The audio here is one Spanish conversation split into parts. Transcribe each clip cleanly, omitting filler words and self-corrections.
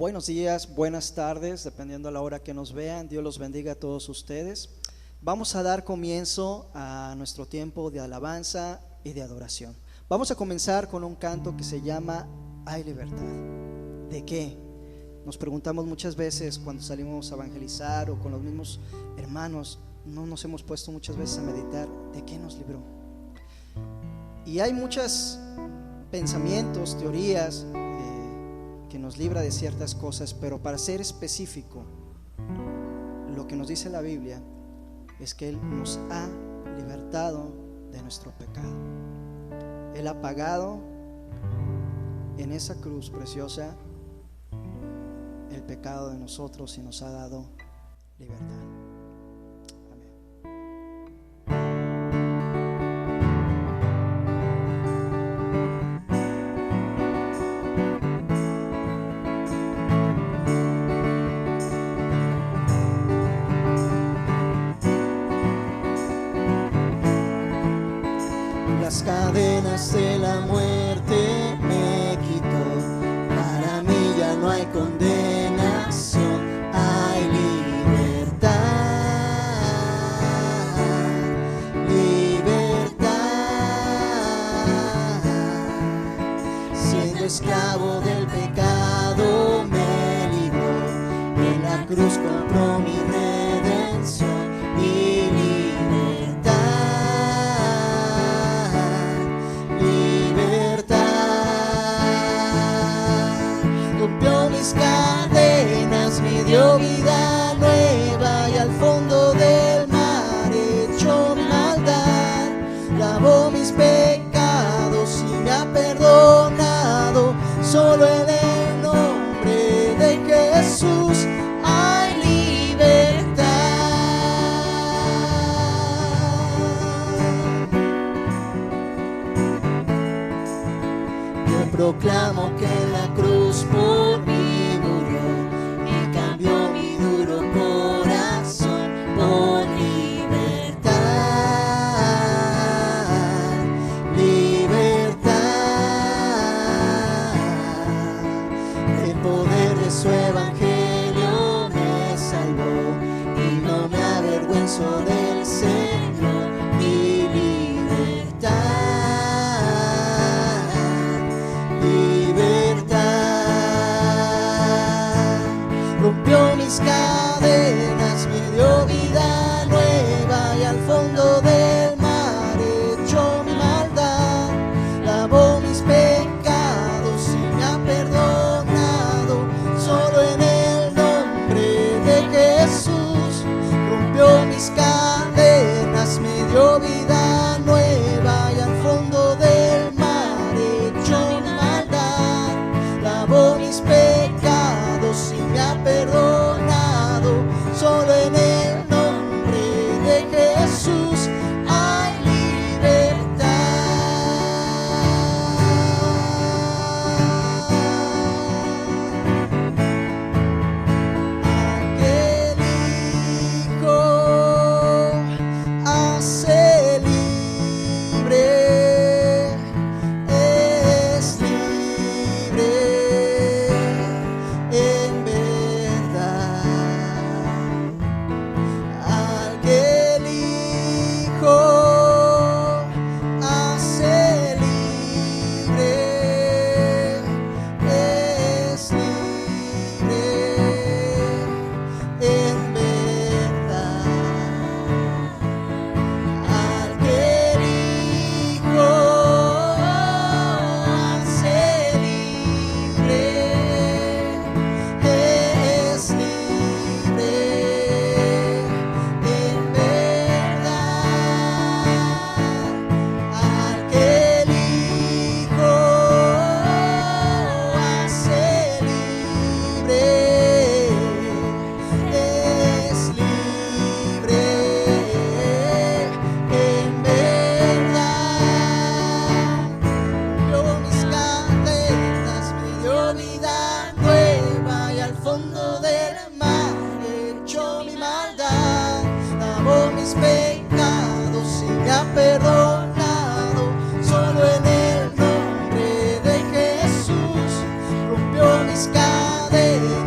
Buenos días, buenas tardes, dependiendo a la hora que nos vean. Dios los bendiga a todos ustedes. Vamos a dar comienzo a nuestro tiempo de alabanza y de adoración. Vamos a comenzar con un canto que se llama Hay libertad. ¿De qué? Nos preguntamos muchas veces cuando salimos a evangelizar o con los mismos hermanos. No nos hemos puesto muchas veces a meditar ¿de qué nos libró? Y hay muchos pensamientos, teorías que nos libra de ciertas cosas, pero para ser específico, lo que nos dice la Biblia es que Él nos ha libertado de nuestro pecado. Él ha pagado en esa cruz preciosa el pecado de nosotros y nos ha dado libertad. Las cadenas de la muerte me quitó, para mí ya no hay condenación, hay libertad, libertad. Siendo esclavo del pecado me libró, en la cruz compró mi redención y libertad. Mis cadenas me dio vida nueva y al fondo del mar echó mi maldad, lavó mis pecados y me ha perdonado. Solo en el nombre de Jesús hay libertad. Yo proclamo que en la cruz por mí su evangelio me salvó y no me avergüenzo del Señor. Mi libertad, libertad. Rompió mis cadenas, me dio vida nueva y al fondo del mar echó mi maldad, lavó mis pecados y me ha perdonado. Solo en el nombre de Jesús rompió mis cadenas, me dio vida nueva y al fondo del mar echó mi maldad, lavó mis pecados y me ha perdonado. Solo en el nombre de Jesús hay libertad. Perdonado, solo en el nombre de Jesús rompió mis cadenas.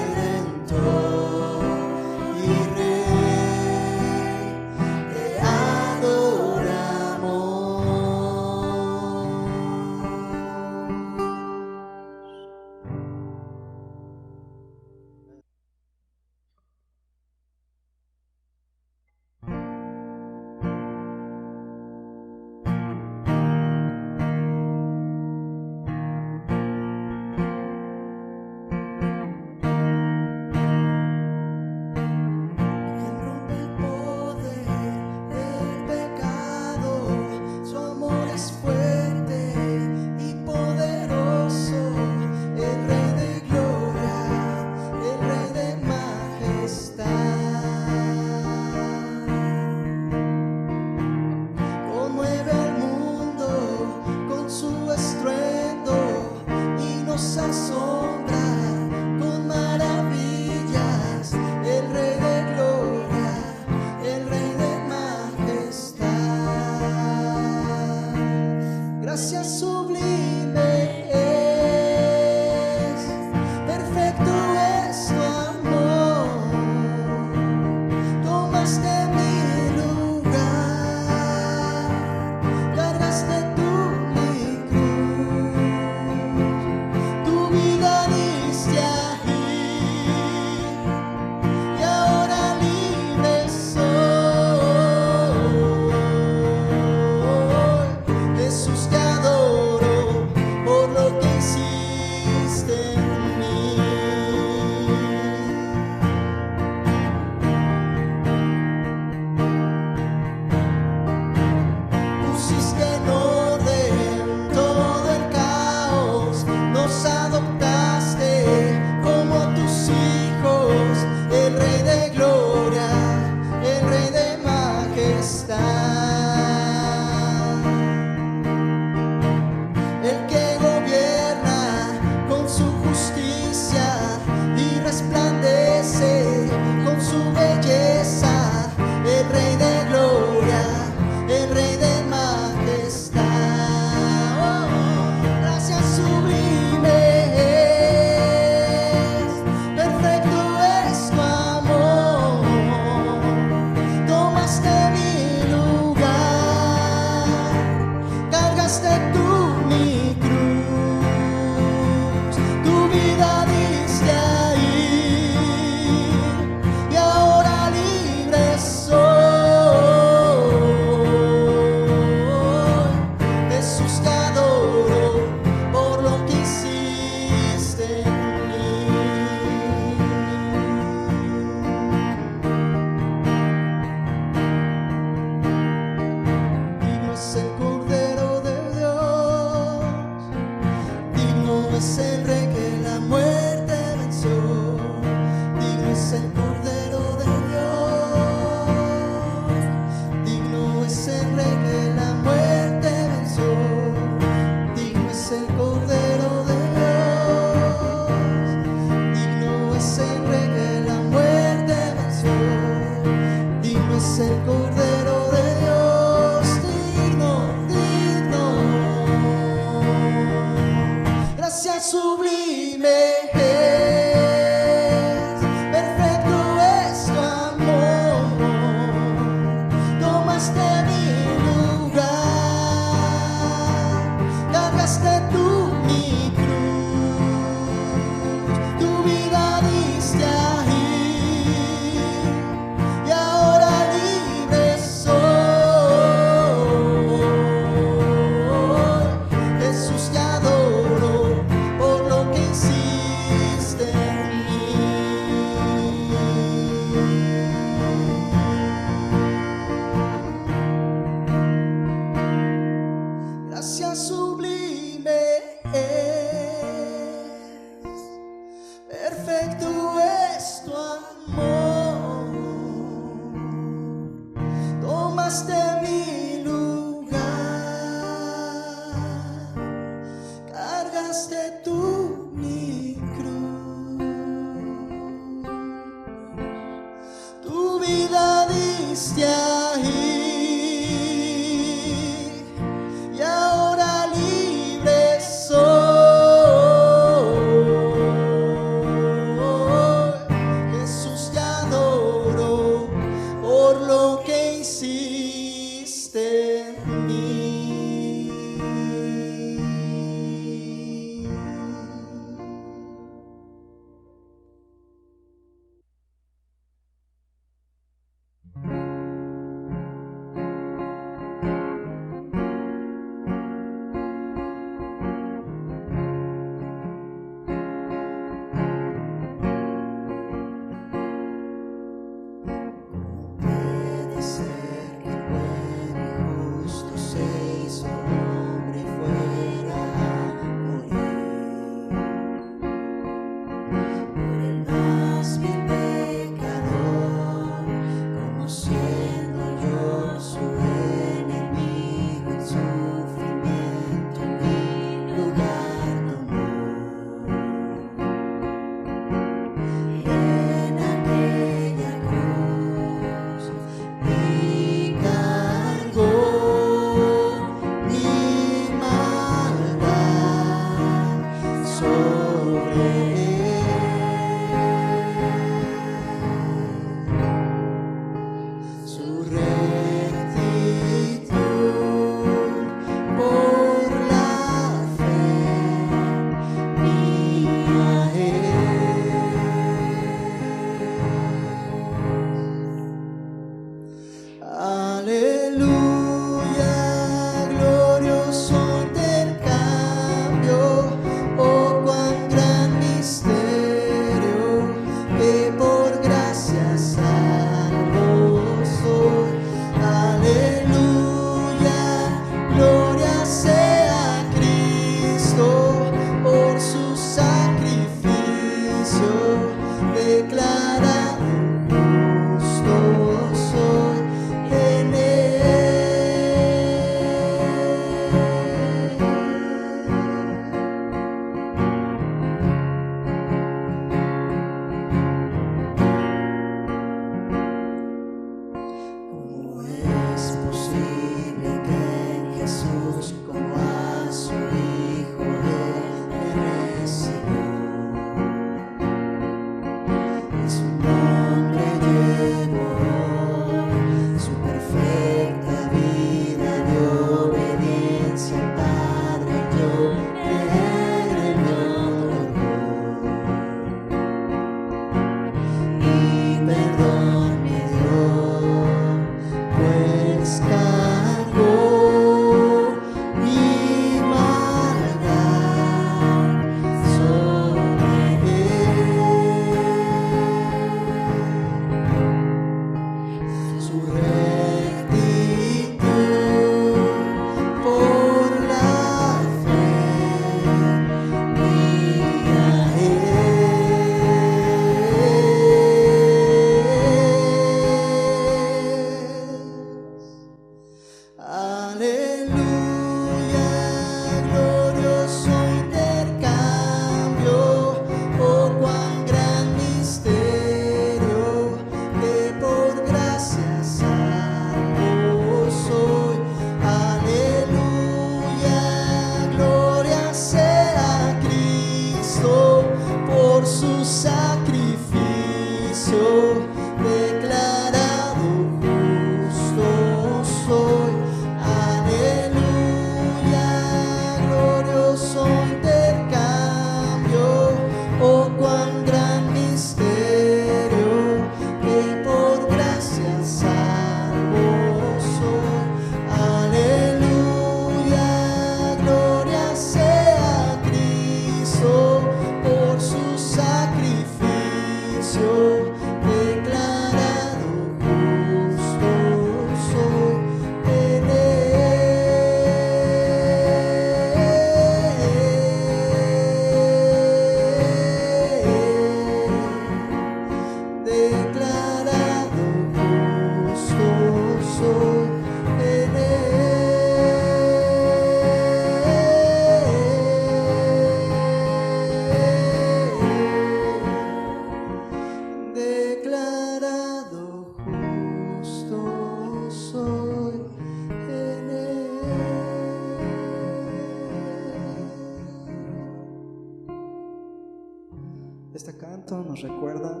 Este canto nos recuerda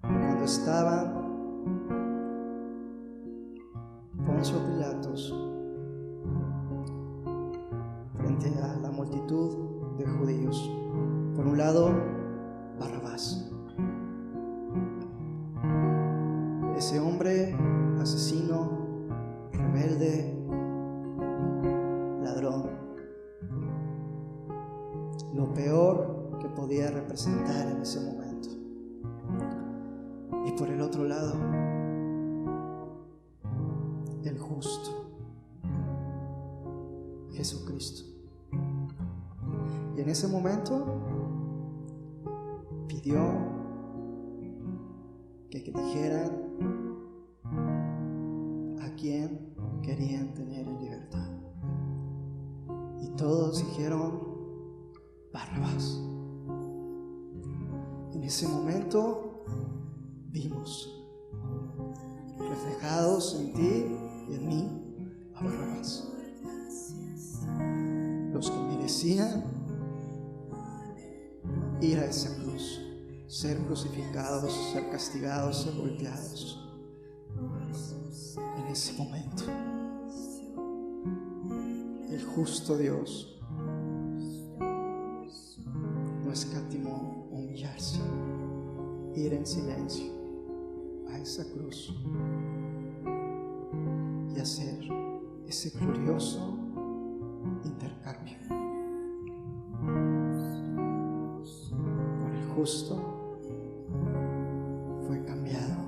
cuando estaban Poncio Pilatos frente a la multitud de judíos. Por un lado, Barrabás, ese hombre asesino, rebelde, ladrón, lo peor que podía representar en ese momento. Y por el otro lado, el justo, Jesucristo. Y en ese momento pidió que dijeran a quién querían tener en libertad. Y todos dijeron Barrabás. En ese momento vimos reflejados en ti y en mí a Barrabás, los que merecían ir a esa cruz, ser crucificados, ser castigados, ser golpeados. En ese momento el justo Dios no escatimó humillarse, ir en silencio a esa cruz y hacer ese glorioso intercambio. Por el justo fue cambiado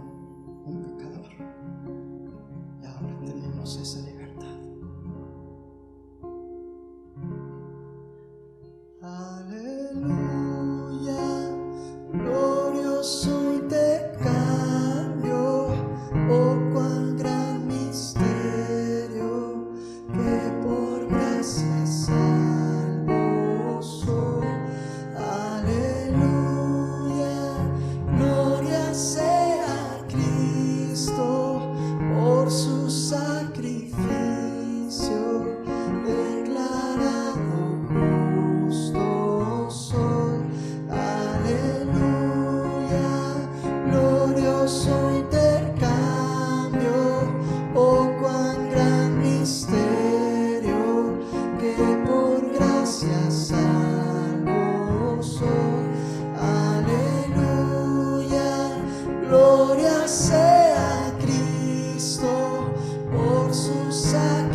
un pecador y ahora tenemos esa libertad. Aleluya, glorioso intercambio, oh cuán gran misterio, que por gracia salvo soy. Aleluya, gloria sea a Cristo por su sacrificio, declarado justo soy. Aleluya, glorioso intercambio, oh cuán gran misterio, que por gracia salvo soy. Aleluya, gloria sea a Cristo por su sacrificio,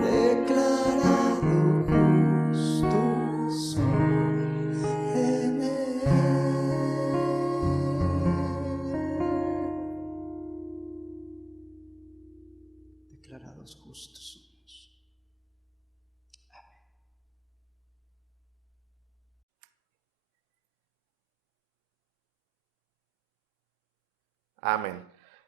declarado justo soy en él. Declarados justos somos. Amén.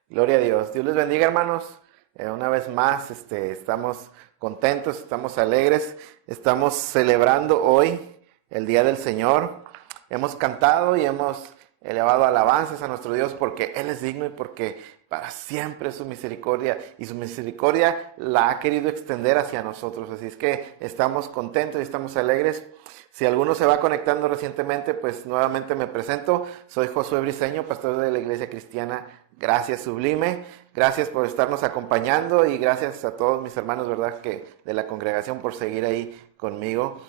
Gloria a Dios. Dios les bendiga, hermanos. Una vez más, estamos contentos, estamos alegres, estamos celebrando hoy el Día del Señor. Hemos cantado y hemos elevado alabanzas a nuestro Dios porque Él es digno y porque para siempre es su misericordia, y su misericordia la ha querido extender hacia nosotros. Así es que estamos contentos y estamos alegres. Si alguno se va conectando recientemente, pues nuevamente me presento. Soy Josué Briceño, pastor de la Iglesia Cristiana Gracia Sublime. Gracias por estarnos acompañando y gracias a todos mis hermanos, ¿verdad?, que de la congregación por seguir ahí conmigo.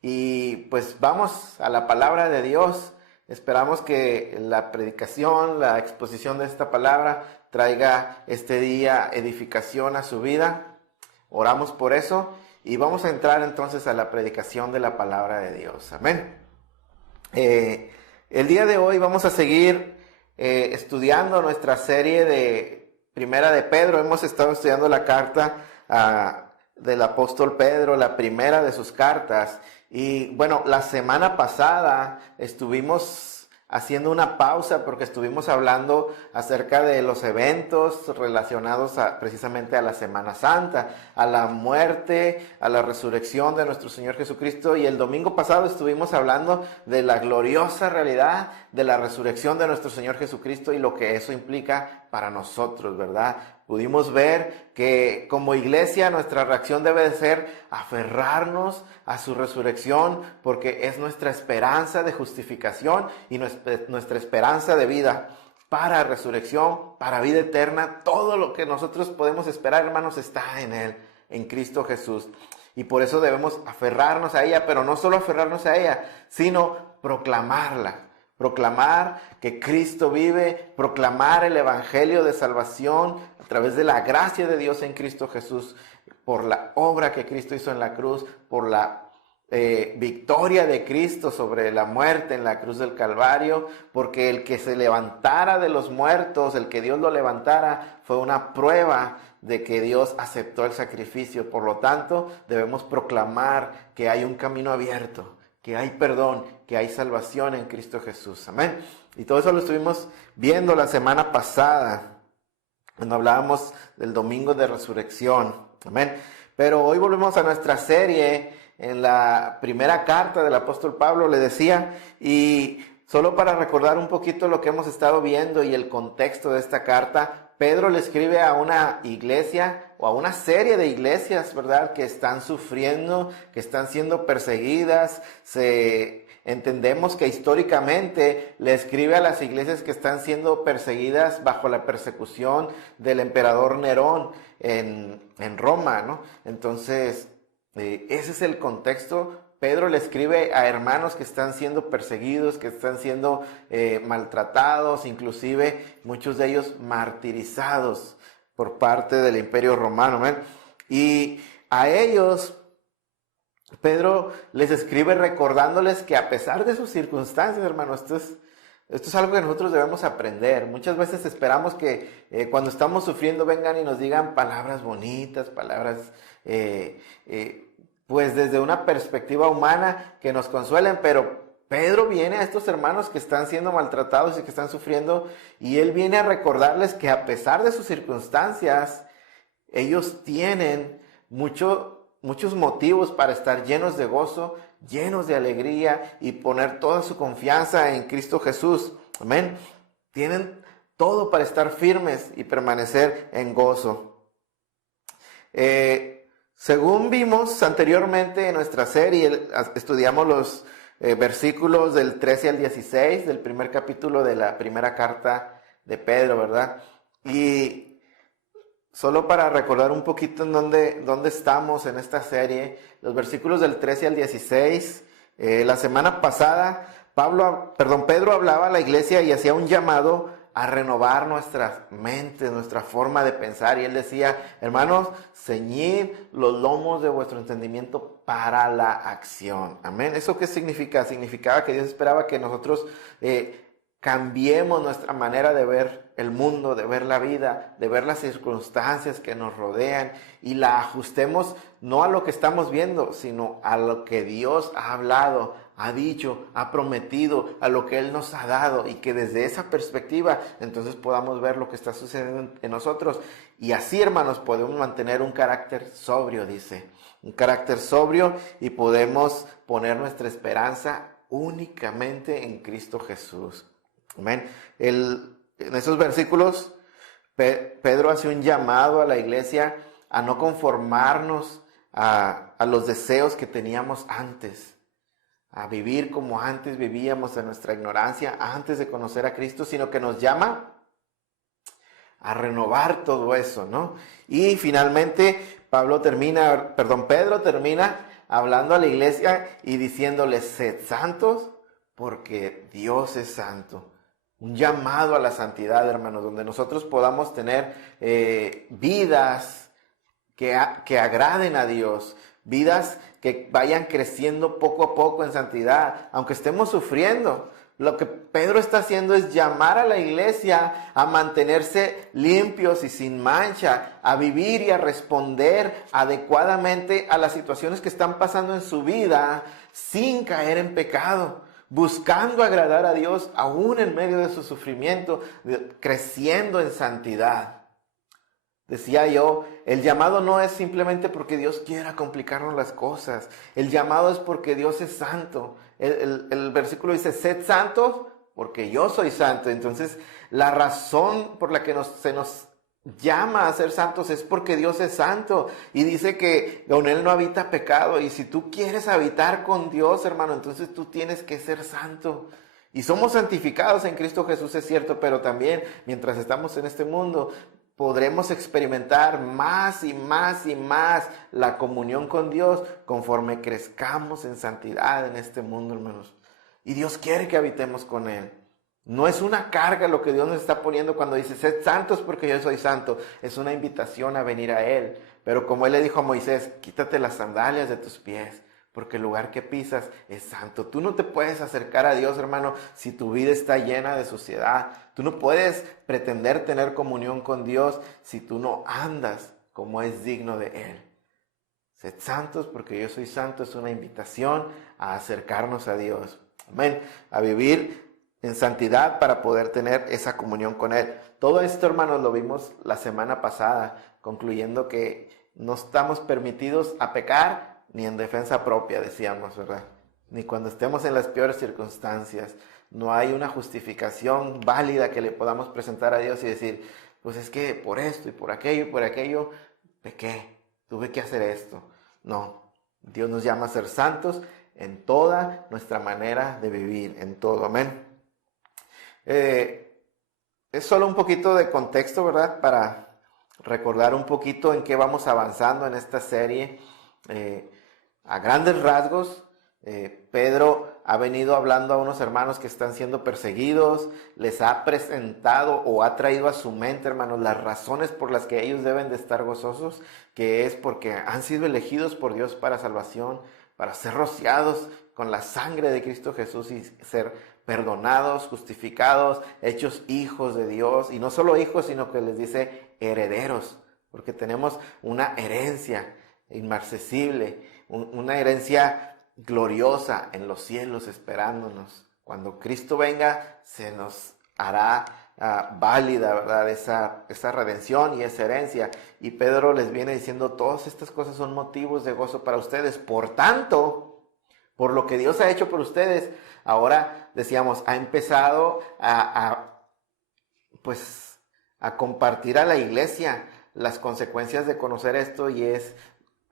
Y pues vamos a la palabra de Dios. Esperamos que la predicación, la exposición de esta palabra traiga este día edificación a su vida. Oramos por eso y vamos a entrar entonces a la predicación de la palabra de Dios. Amén. El día de hoy vamos a seguir estudiando nuestra serie de Primera de Pedro. Hemos estado estudiando la carta del apóstol Pedro, la primera de sus cartas. Y bueno, la semana pasada estuvimos haciendo una pausa porque estuvimos hablando acerca de los eventos relacionados precisamente a la Semana Santa, a la muerte, a la resurrección de nuestro Señor Jesucristo. Y el domingo pasado estuvimos hablando de la gloriosa realidad de la resurrección de nuestro Señor Jesucristo y lo que eso implica para nosotros, ¿verdad? Pudimos ver que como iglesia nuestra reacción debe de ser aferrarnos a su resurrección, porque es nuestra esperanza de justificación y nuestra esperanza de vida para resurrección, para vida eterna. Todo lo que nosotros podemos esperar, hermanos, está en Él, en Cristo Jesús. Y por eso debemos aferrarnos a ella, pero no solo aferrarnos a ella, sino proclamarla. Proclamar que Cristo vive, proclamar el evangelio de salvación a través de la gracia de Dios en Cristo Jesús, por la obra que Cristo hizo en la cruz, por la victoria de Cristo sobre la muerte en la cruz del Calvario, porque el que se levantara de los muertos, el que Dios lo levantara, fue una prueba de que Dios aceptó el sacrificio. Por lo tanto, debemos proclamar que hay un camino abierto, que hay perdón, que hay salvación en Cristo Jesús. Amén. Y todo eso lo estuvimos viendo la semana pasada, cuando hablábamos del domingo de resurrección. Amén. Pero hoy volvemos a nuestra serie en la primera carta del apóstol Pablo, le decía, y solo para recordar un poquito lo que hemos estado viendo y el contexto de esta carta, Pedro le escribe a una iglesia o a una serie de iglesias, ¿verdad?, que están sufriendo, que están siendo perseguidas. Entendemos que históricamente le escribe a las iglesias que están siendo perseguidas bajo la persecución del emperador Nerón en Roma, ¿no? Entonces, ese es el contexto. Pedro le escribe a hermanos que están siendo perseguidos, que están siendo maltratados, inclusive muchos de ellos martirizados por parte del Imperio Romano. ¿Ven? Y a ellos Pedro les escribe recordándoles que a pesar de sus circunstancias, hermanos, esto es algo que nosotros debemos aprender. Muchas veces esperamos que cuando estamos sufriendo vengan y nos digan palabras bonitas, palabras pues desde una perspectiva humana que nos consuelen, pero Pedro viene a estos hermanos que están siendo maltratados y que están sufriendo, y él viene a recordarles que a pesar de sus circunstancias, ellos tienen muchos motivos para estar llenos de gozo, llenos de alegría y poner toda su confianza en Cristo Jesús. Amén. Tienen todo para estar firmes y permanecer en gozo. Según vimos anteriormente en nuestra serie, estudiamos los versículos del 13 al 16 del primer capítulo de la primera carta de Pedro, ¿verdad? Y solo para recordar un poquito en dónde estamos en esta serie, los versículos del 13 al 16, la semana pasada Pedro hablaba a la iglesia y hacía un llamado a renovar nuestras mentes, nuestra forma de pensar. Y él decía, hermanos, ceñid los lomos de vuestro entendimiento para la acción. Amén. ¿Eso qué significa? Significaba que Dios esperaba que nosotros cambiemos nuestra manera de ver el mundo, de ver la vida, de ver las circunstancias que nos rodean, y la ajustemos no a lo que estamos viendo, sino a lo que Dios ha hablado, ha dicho, ha prometido, a lo que Él nos ha dado, y que desde esa perspectiva entonces podamos ver lo que está sucediendo en nosotros. Y así, hermanos, podemos mantener un carácter sobrio, dice, un carácter sobrio, y podemos poner nuestra esperanza únicamente en Cristo Jesús. Amén. En esos versículos, Pedro hace un llamado a la iglesia a no conformarnos a los deseos que teníamos antes, a vivir como antes vivíamos en nuestra ignorancia, antes de conocer a Cristo, sino que nos llama a renovar todo eso, ¿no? Y finalmente Pedro termina hablando a la iglesia y diciéndoles, sed santos porque Dios es santo. Un llamado a la santidad, hermanos, donde nosotros podamos tener vidas que agraden a Dios, vidas que vayan creciendo poco a poco en santidad, aunque estemos sufriendo. Lo que Pedro está haciendo es llamar a la iglesia a mantenerse limpios y sin mancha, a vivir y a responder adecuadamente a las situaciones que están pasando en su vida sin caer en pecado, buscando agradar a Dios aún en medio de su sufrimiento, creciendo en santidad. Decía yo, el llamado no es simplemente porque Dios quiera complicarnos las cosas. El llamado es porque Dios es santo. El versículo dice, sed santos porque yo soy santo. Entonces, la razón por la que se nos llama a ser santos es porque Dios es santo y dice que con Él no habita pecado. Y si tú quieres habitar con Dios, hermano, entonces tú tienes que ser santo. Y somos santificados en Cristo Jesús, es cierto, pero también mientras estamos en este mundo podremos experimentar más y más y más la comunión con Dios conforme crezcamos en santidad en este mundo, hermanos. Y Dios quiere que habitemos con Él. No es una carga lo que Dios nos está poniendo cuando dice, sed santos porque yo soy santo. Es una invitación a venir a Él. Pero como Él le dijo a Moisés, quítate las sandalias de tus pies, porque el lugar que pisas es santo. Tú no te puedes acercar a Dios, hermano, si tu vida está llena de suciedad. Tú no puedes pretender tener comunión con Dios si tú no andas como es digno de Él. Sed santos porque yo soy santo es una invitación a acercarnos a Dios. Amén. A vivir en santidad para poder tener esa comunión con Él. Todo esto, hermanos, lo vimos la semana pasada, concluyendo que no estamos permitidos a pecar ni en defensa propia, decíamos, ¿verdad? Ni cuando estemos en las peores circunstancias. No hay una justificación válida que le podamos presentar a Dios y decir, pues es que por esto y por aquello, pequé, tuve que hacer esto. No, Dios nos llama a ser santos en toda nuestra manera de vivir, en todo, amén. Es solo un poquito de contexto, ¿verdad? Para recordar un poquito en qué vamos avanzando en esta serie. A grandes rasgos, Pedro ha venido hablando a unos hermanos que están siendo perseguidos, les ha presentado o ha traído a su mente, hermanos, las razones por las que ellos deben de estar gozosos, que es porque han sido elegidos por Dios para salvación, para ser rociados con la sangre de Cristo Jesús y ser perdonados, justificados, hechos hijos de Dios. Y no solo hijos, sino que les dice herederos, porque tenemos una herencia inmarcesible, una herencia gloriosa en los cielos esperándonos. Cuando Cristo venga, se nos hará válida, ¿verdad? Esa redención y esa herencia. Y Pedro les viene diciendo, todas estas cosas son motivos de gozo para ustedes. Por tanto, por lo que Dios ha hecho por ustedes, ahora, decíamos, ha empezado a compartir a la iglesia las consecuencias de conocer esto, y es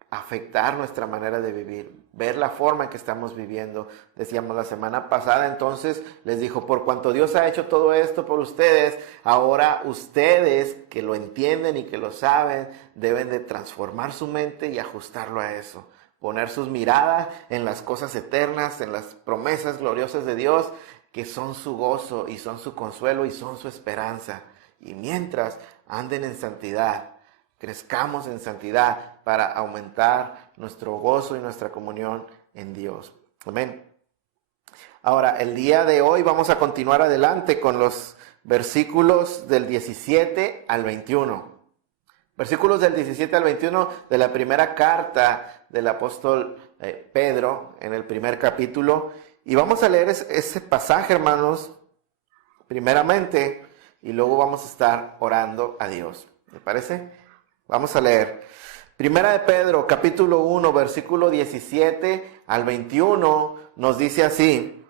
afectar nuestra manera de vivir, ver la forma en que estamos viviendo. Decíamos la semana pasada, entonces les dijo, por cuanto Dios ha hecho todo esto por ustedes, ahora ustedes que lo entienden y que lo saben, deben de transformar su mente y ajustarlo a eso, poner sus miradas en las cosas eternas, en las promesas gloriosas de Dios, que son su gozo y son su consuelo y son su esperanza. Y mientras anden en santidad, crezcamos en santidad para aumentar nuestro gozo y nuestra comunión en Dios. Amén. Ahora, el día de hoy vamos a continuar adelante con los versículos del 17 al 21. Versículos del 17 al 21 de la primera carta del apóstol Pedro, en el primer capítulo. Y vamos a leer ese pasaje, hermanos, primeramente, y luego vamos a estar orando a Dios. ¿Me parece? Vamos a leer. Primera de Pedro, capítulo 1, versículo 17 al 21, nos dice así: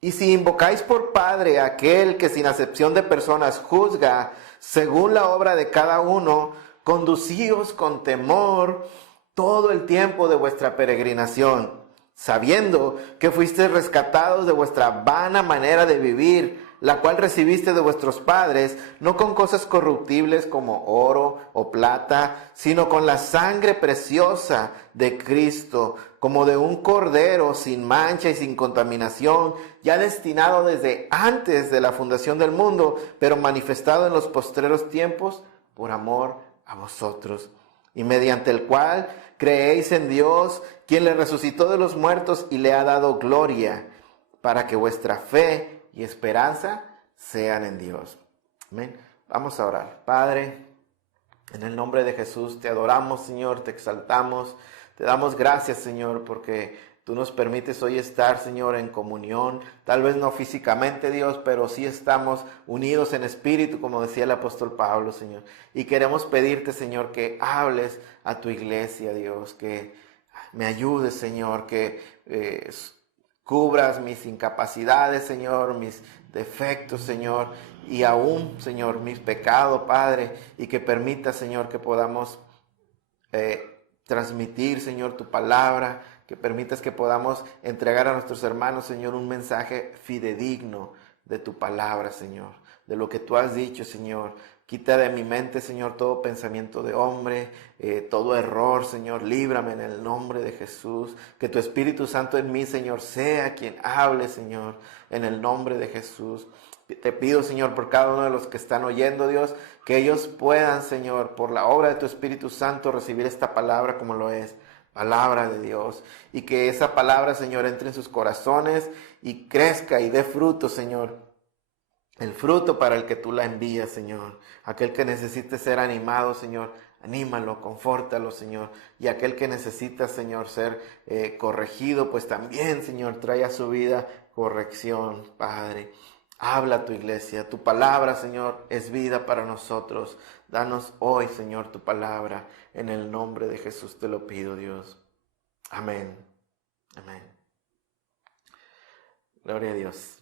y si invocáis por Padre a aquel que sin acepción de personas juzga según la obra de cada uno, conducíos con temor todo el tiempo de vuestra peregrinación, sabiendo que fuisteis rescatados de vuestra vana manera de vivir, la cual recibiste de vuestros padres, no con cosas corruptibles como oro o plata, sino con la sangre preciosa de Cristo, como de un cordero sin mancha y sin contaminación, ya destinado desde antes de la fundación del mundo, pero manifestado en los postreros tiempos por amor a vosotros, y mediante el cual creéis en Dios, quien le resucitó de los muertos y le ha dado gloria, para que vuestra fe y esperanza sean en Dios. Amén. Vamos a orar. Padre, en el nombre de Jesús te adoramos, Señor, te exaltamos, te damos gracias, Señor, porque tú nos permites hoy estar, Señor, en comunión, tal vez no físicamente, Dios, pero sí estamos unidos en espíritu, como decía el apóstol Pablo, Señor. Y queremos pedirte, Señor, que hables a tu iglesia, Dios, que me ayudes, Señor, que cubras mis incapacidades, Señor, mis defectos, Señor, y aún, Señor, mis pecados, Padre, y que permita, Señor, que podamos transmitir, Señor, tu palabra, que permitas que podamos entregar a nuestros hermanos, Señor, un mensaje fidedigno de tu palabra, Señor, de lo que tú has dicho, Señor. Quita de mi mente, Señor, todo pensamiento de hombre, todo error, Señor. Líbrame en el nombre de Jesús. Que tu Espíritu Santo en mí, Señor, sea quien hable, Señor, en el nombre de Jesús. Te pido, Señor, por cada uno de los que están oyendo, Dios, que ellos puedan, Señor, por la obra de tu Espíritu Santo, recibir esta palabra como lo es, palabra de Dios. Y que esa palabra, Señor, entre en sus corazones y crezca y dé fruto, Señor. El fruto para el que tú la envías, Señor. Aquel que necesite ser animado, Señor, anímalo, confórtalo, Señor. Y aquel que necesita, Señor, ser corregido, pues también, Señor, trae a su vida corrección, Padre. Habla a tu iglesia. Tu palabra, Señor, es vida para nosotros. Danos hoy, Señor, tu palabra. En el nombre de Jesús te lo pido, Dios. Amén. Amén. Gloria a Dios.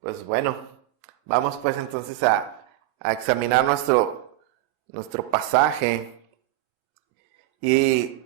Pues bueno. Vamos pues entonces a examinar nuestro pasaje. Y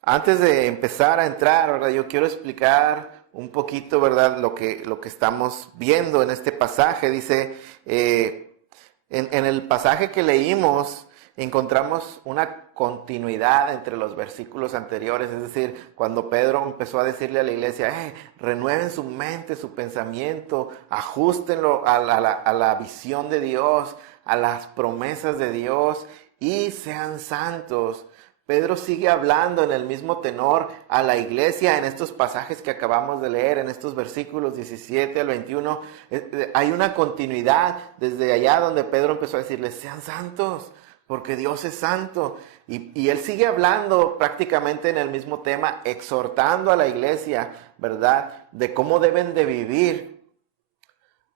antes de empezar a entrar, ¿verdad? Yo quiero explicar un poquito, ¿verdad? Lo que estamos viendo en este pasaje. Dice, en el pasaje que leímos, encontramos una continuidad entre los versículos anteriores, es decir, cuando Pedro empezó a decirle a la iglesia, renueven su mente, su pensamiento, ajustenlo a la visión de Dios, a las promesas de Dios y sean santos. Pedro sigue hablando en el mismo tenor a la iglesia en estos pasajes que acabamos de leer, en estos versículos 17 al 21. Hay una continuidad desde allá donde Pedro empezó a decirles, sean santos, porque Dios es santo. Y él sigue hablando prácticamente en el mismo tema, exhortando a la iglesia, ¿verdad?, de cómo deben de vivir,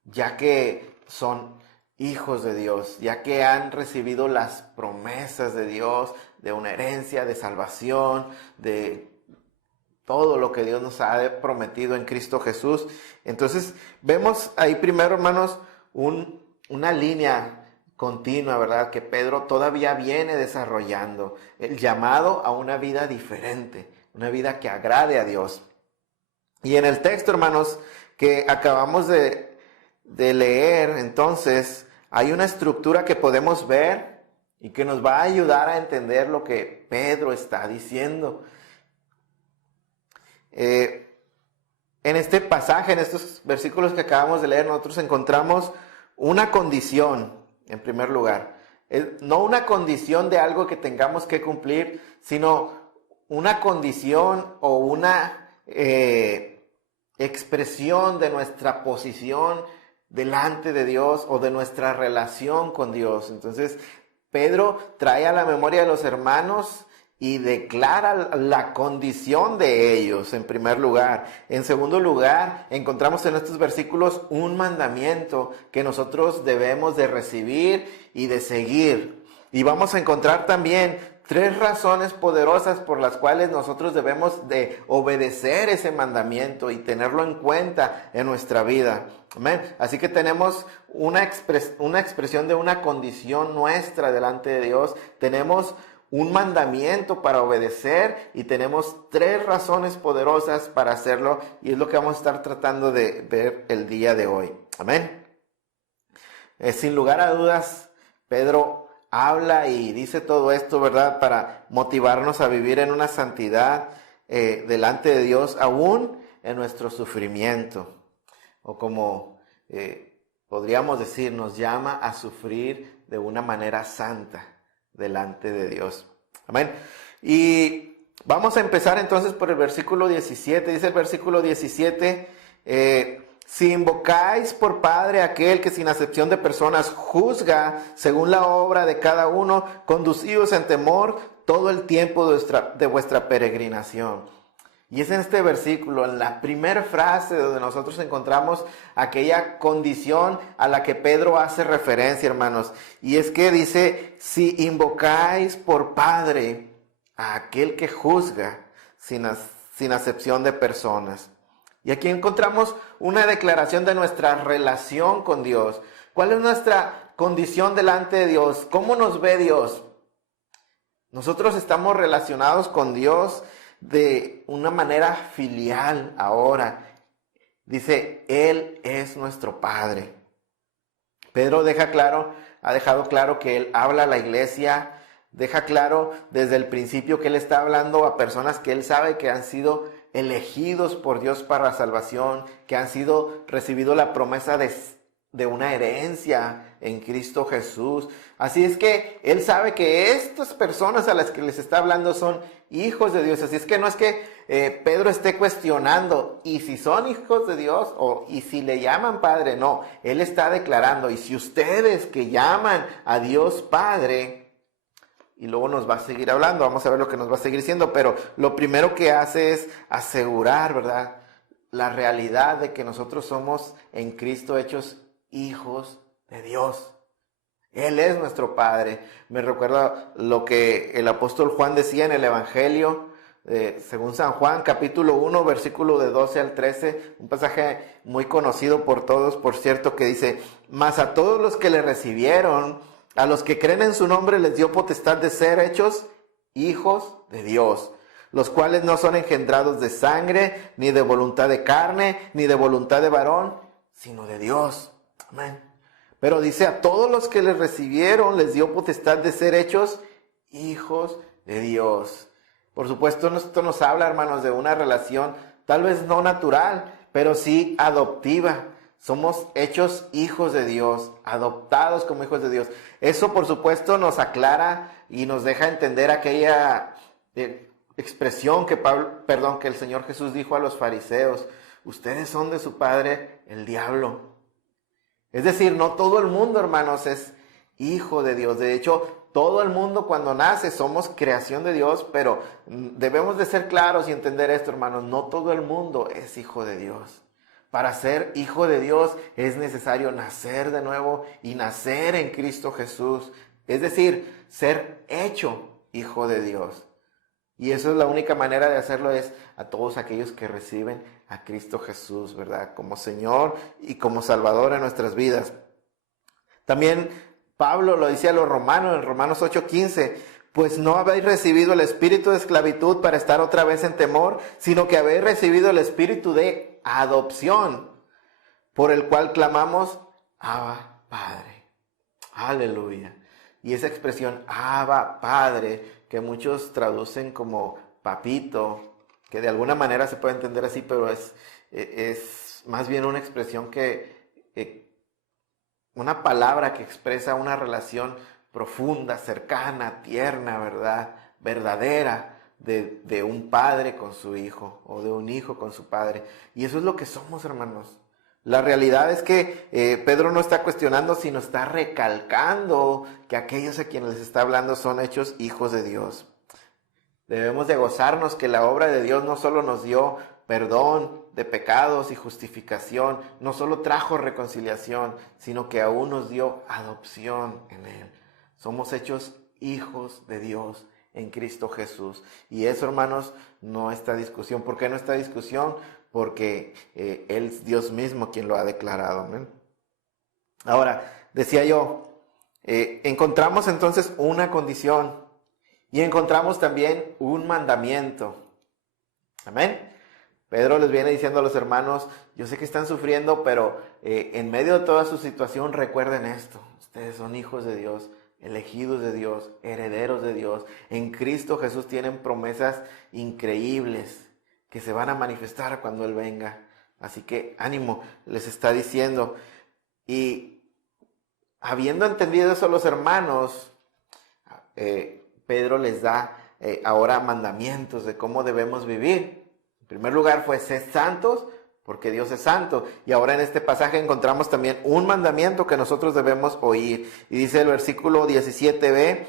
ya que son hijos de Dios, ya que han recibido las promesas de Dios, de una herencia, de salvación, de todo lo que Dios nos ha prometido en Cristo Jesús. Entonces, vemos ahí primero, hermanos, una línea continua, ¿verdad?, que Pedro todavía viene desarrollando, el llamado a una vida diferente, una vida que agrade a Dios. Y en el texto, hermanos, que acabamos de leer, entonces, hay una estructura que podemos ver y que nos va a ayudar a entender lo que Pedro está diciendo. En este pasaje, en estos versículos que acabamos de leer, nosotros encontramos una condición. En primer lugar, no una condición de algo que tengamos que cumplir, sino una condición o una expresión de nuestra posición delante de Dios o de nuestra relación con Dios. Entonces, Pedro trae a la memoria de los hermanos y declara la condición de ellos en primer lugar. En segundo lugar, encontramos en estos versículos un mandamiento que nosotros debemos de recibir y de seguir. Y vamos a encontrar también 3 razones poderosas por las cuales nosotros debemos de obedecer ese mandamiento y tenerlo en cuenta en nuestra vida. Amén. Así que tenemos una expresión de una condición nuestra delante de Dios. Tenemos un mandamiento para obedecer y tenemos 3 razones poderosas para hacerlo, y es lo que vamos a estar tratando de ver el día de hoy. Amén. Sin lugar a dudas, Pedro habla y dice todo esto, ¿verdad?, para motivarnos a vivir en una santidad delante de Dios, aún en nuestro sufrimiento. O como podríamos decir, nos llama a sufrir de una manera santa delante de Dios. Amén. Y vamos a empezar entonces por el versículo 17. Dice el versículo 17, si invocáis por Padre aquel que sin acepción de personas juzga según la obra de cada uno, conducíos en temor todo el tiempo de vuestra peregrinación. Y es en este versículo, en la primera frase, donde nosotros encontramos aquella condición a la que Pedro hace referencia, hermanos. Y es que dice, si invocáis por Padre a aquel que juzga sin acepción de personas. Y aquí encontramos una declaración de nuestra relación con Dios. ¿Cuál es nuestra condición delante de Dios? ¿Cómo nos ve Dios? Nosotros estamos relacionados con Dios de una manera filial ahora. Dice, Él es nuestro Padre. Pedro ha dejado claro que Él habla a la iglesia, deja claro desde el principio que Él está hablando a personas que Él sabe que han sido elegidos por Dios para la salvación, que han recibido la promesa de una herencia en Cristo Jesús. Así es que Él sabe que estas personas a las que les está hablando son hijos de Dios. Así es que no es que Pedro esté cuestionando, y si son hijos de Dios, y si le llaman Padre, no. Él está declarando, y si ustedes que llaman a Dios Padre, y luego nos va a seguir hablando, vamos a ver lo que nos va a seguir diciendo, pero lo primero que hace es asegurar, ¿verdad?, la realidad de que nosotros somos en Cristo hechos hijos de Dios. Él es nuestro Padre. Me recuerda lo que el apóstol Juan decía en el Evangelio, según San Juan, capítulo 1, versículo de 12 al 13, un pasaje muy conocido por todos, por cierto, que dice, mas a todos los que le recibieron, a los que creen en su nombre, les dio potestad de ser hechos hijos de Dios, los cuales no son engendrados de sangre, ni de voluntad de carne, ni de voluntad de varón, sino de Dios. Amén. Pero dice, a todos los que le recibieron, les dio potestad de ser hechos hijos de Dios. Por supuesto, esto nos habla, hermanos, de una relación tal vez no natural, pero sí adoptiva. Somos hechos hijos de Dios, adoptados como hijos de Dios. Eso, por supuesto, nos aclara y nos deja entender aquella expresión que el Señor Jesús dijo a los fariseos: ustedes son de su padre el diablo. Es decir, no todo el mundo, hermanos, es hijo de Dios. De hecho, todo el mundo cuando nace somos creación de Dios, pero debemos de ser claros y entender esto, hermanos. No todo el mundo es hijo de Dios. Para ser hijo de Dios es necesario nacer de nuevo y nacer en Cristo Jesús. Es decir, ser hecho hijo de Dios. Y eso es la única manera de hacerlo, es a todos aquellos que reciben a Cristo Jesús, ¿verdad?, como Señor y como Salvador en nuestras vidas. También Pablo lo dice a los romanos, en Romanos 8:15, pues no habéis recibido el espíritu de esclavitud para estar otra vez en temor, sino que habéis recibido el espíritu de adopción, por el cual clamamos, Abba, Padre. Aleluya. Y esa expresión, Abba, Padre, que muchos traducen como papito, que de alguna manera se puede entender así, pero es más bien una expresión una palabra que expresa una relación profunda, cercana, tierna, ¿verdad?, verdadera, de un padre con su hijo, o de un hijo con su padre. Y eso es lo que somos, hermanos. La realidad es que Pedro no está cuestionando, sino está recalcando que aquellos a quienes les está hablando son hechos hijos de Dios. Debemos de gozarnos que la obra de Dios no solo nos dio perdón de pecados y justificación, no solo trajo reconciliación, sino que aún nos dio adopción en Él. Somos hechos hijos de Dios en Cristo Jesús. Y eso, hermanos, no está discusión. ¿Por qué no está discusión? Porque Él es Dios mismo quien lo ha declarado. ¿Amén? Ahora, decía yo, encontramos entonces una condición y encontramos también un mandamiento. Amén. Pedro les viene diciendo a los hermanos, yo sé que están sufriendo, pero en medio de toda su situación recuerden esto: ustedes son hijos de Dios, elegidos de Dios, herederos de Dios. En Cristo Jesús tienen promesas increíbles que se van a manifestar cuando Él venga. Así que ánimo, les está diciendo. Y habiendo entendido eso los hermanos, Pedro les da ahora mandamientos de cómo debemos vivir. En primer lugar fue: sed santos, porque Dios es santo. Y ahora en este pasaje encontramos también un mandamiento que nosotros debemos oír. Y dice el versículo 17b,